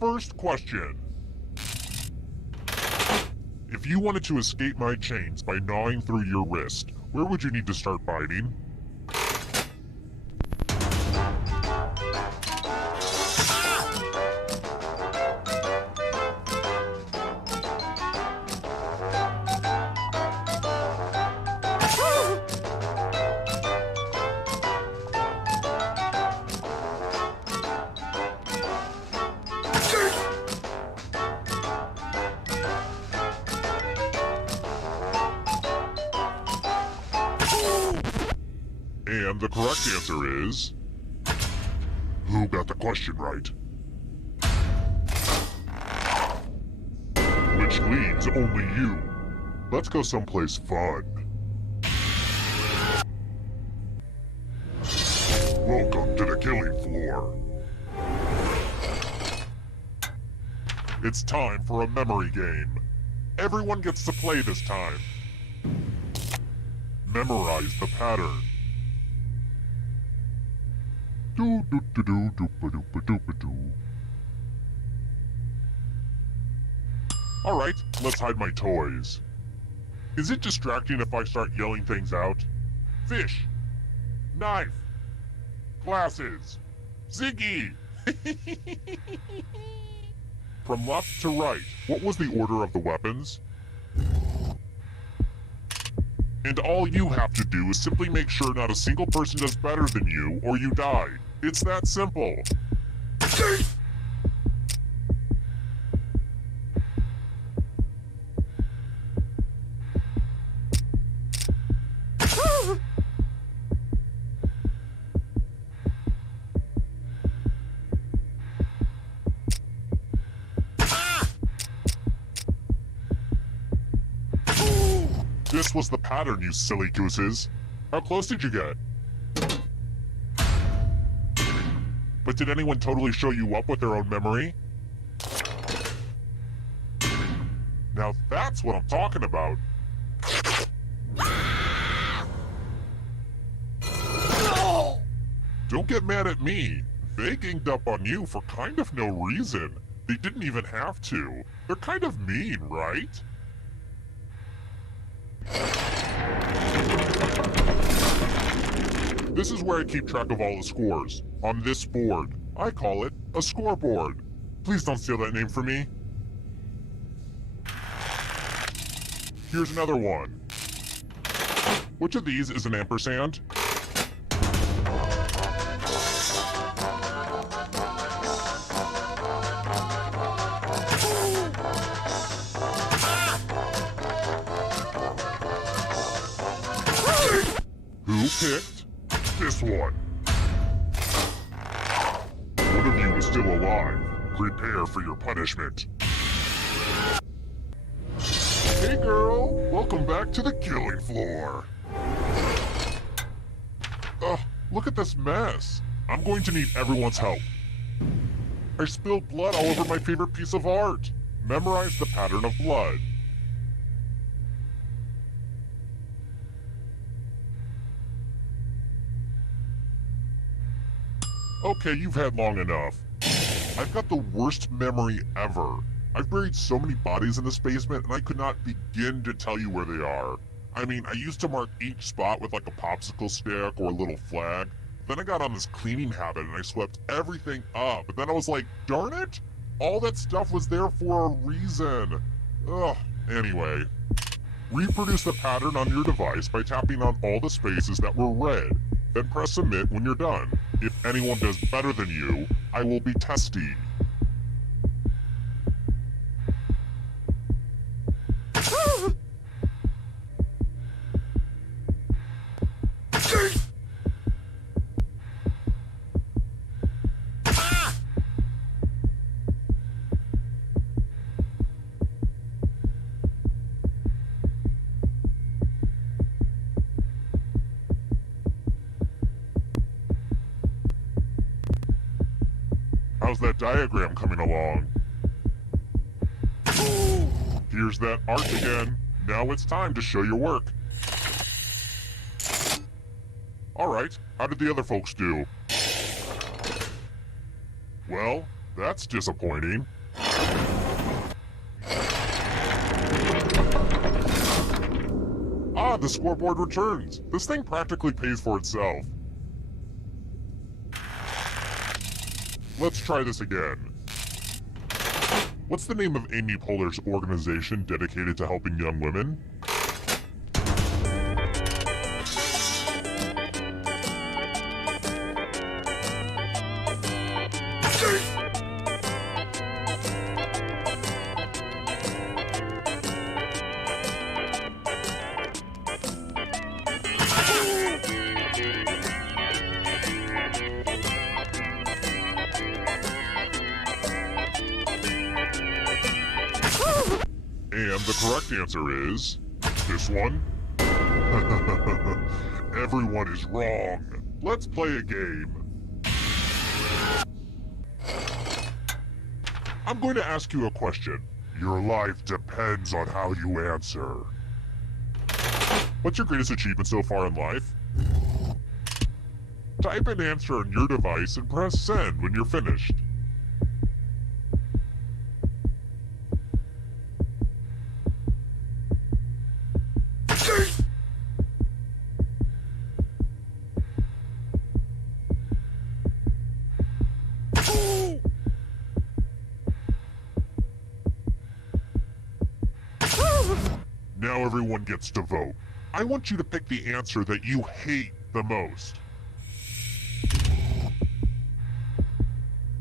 First question. If you wanted to escape my chains by gnawing through your wrist, where would you need to start biting? And the correct answer is... Who got the question right? Which leads only you. Let's go someplace fun. Welcome to the killing floor. It's time for a memory game. Everyone gets to play this time. Memorize the pattern. Alright, let's hide my toys. Is it distracting if I start yelling things out? Fish! Knife! Glasses! Ziggy! From left to right, what was the order of the weapons? And all you have to do is simply make sure not a single person does better than you, or you die. It's that simple. This was the pattern, you silly gooses. How close did you get? But did anyone totally show you up with their own memory? Now that's what I'm talking about. Don't get mad at me. They ganged up on you for kind of no reason. They didn't even have to. They're kind of mean, right? This is where I keep track of all the scores. On this board. I call it a scoreboard. Please don't steal that name from me. Here's another one. Which of these is an ampersand? Who picked this one? One of you is still alive. Prepare for your punishment. Hey girl, welcome back to the killing floor. Look at this mess. I'm going to need everyone's help. I spilled blood all over my favorite piece of art. Memorize the pattern of blood. Okay, you've had long enough. I've got the worst memory ever. I've buried so many bodies in this basement, and I could not begin to tell you where they are. I mean, I used to mark each spot with like a popsicle stick or a little flag. Then I got on this cleaning habit and I swept everything up. But then I was like, darn it! All that stuff was there for a reason. Ugh. Anyway. Reproduce the pattern on your device by tapping on all the spaces that were red. Then press submit when you're done. If anyone does better than you, I will be testy. How's that diagram coming along? Here's that art again. Now it's time to show your work. Alright, how did the other folks do? Well, That's disappointing. Ah, the scoreboard returns. This thing practically pays for itself. Let's try this again. What's the name of Amy Poehler's organization dedicated to helping young women? And the correct answer is this one. Everyone is wrong. Let's play a game. I'm going to ask you a question. Your life depends on how you answer. What's your greatest achievement so far in life? Type an answer on your device and press send when you're finished. Now everyone gets to vote. I want you to pick the answer that you hate the most.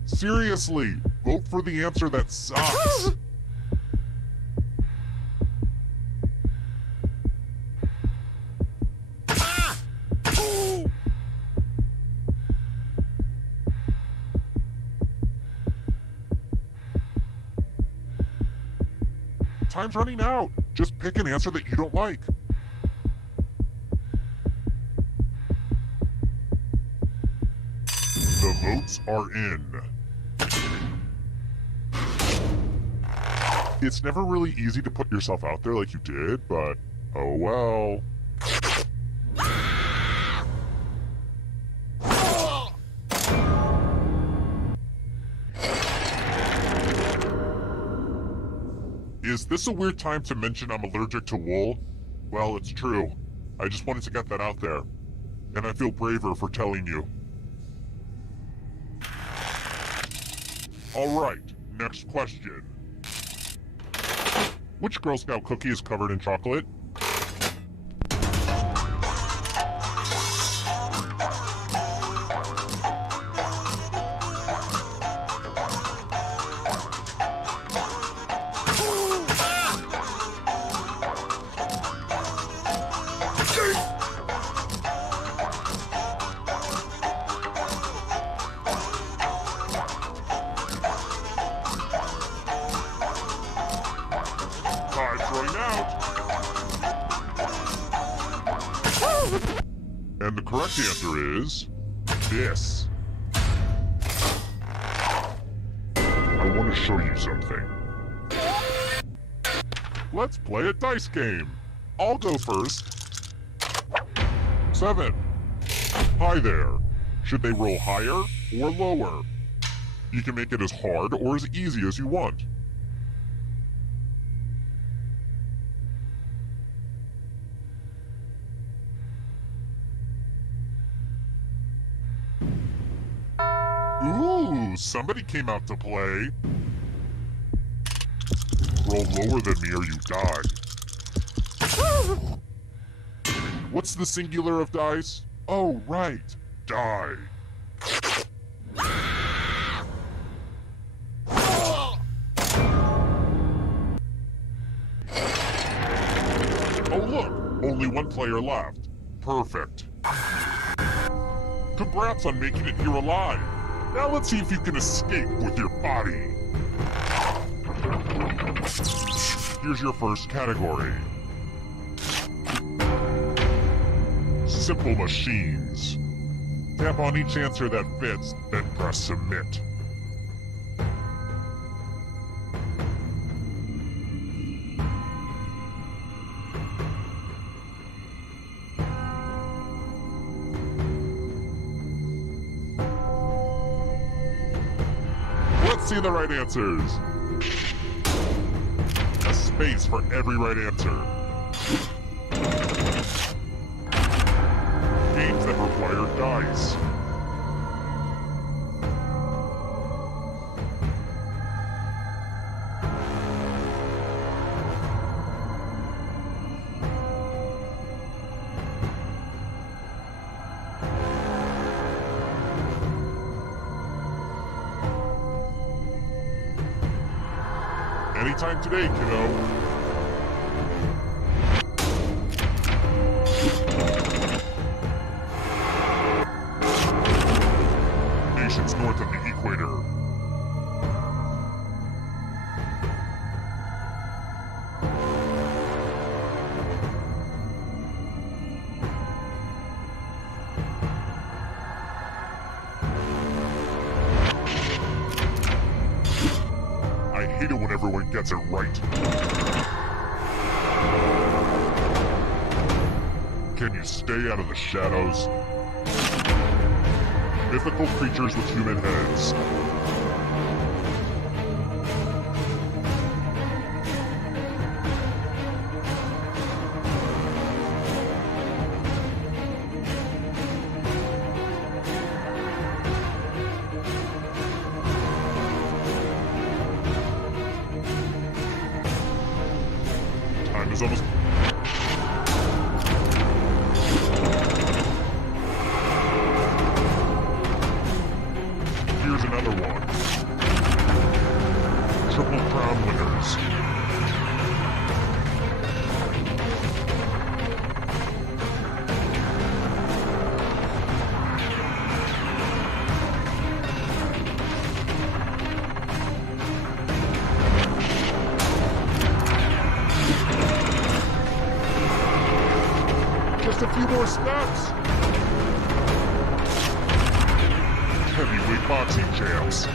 Seriously, vote for the answer that sucks. Time's running out. Just pick an answer that you don't like. The votes are in. It's never really easy to put yourself out there like you did, but oh well. Is this a weird time to mention I'm allergic to wool? Well, it's true. I just wanted to get that out there. And I feel braver for telling you. Alright, next question. Which Girl Scout cookie is covered in chocolate? And the correct answer is this. I want to show you something. Let's play a dice game. I'll go first. 7. Hi there. Should they roll higher or lower? You can make it as hard or as easy as you want. Ooh, somebody came out to play. Roll lower than me or you die. What's the singular of dice? Oh, right. Die. Oh, look. Only one player left. Perfect. Congrats on making it here alive. Now let's see if you can escape with your body. Here's your first category. Simple machines. Tap on each answer that fits, then press submit. Let's see the right answers. A space for every right answer. Games that require dice. Anytime today, kiddo. Nations north of the equator. I hate it when everyone gets it right. Can you stay out of the shadows? Mythical creatures with human heads. Time is almost... Here's another one. Triple Crown winners. Just a few more steps. Heavyweight boxing champs.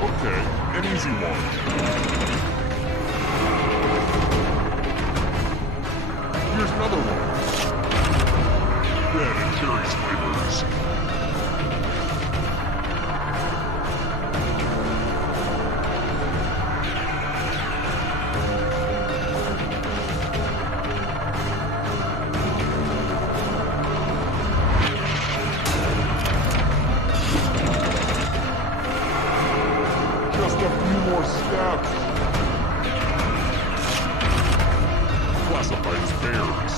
Okay, an easy one. Here's another one. Ben and Jerry's flavors. Just a few more steps. Classified as bears.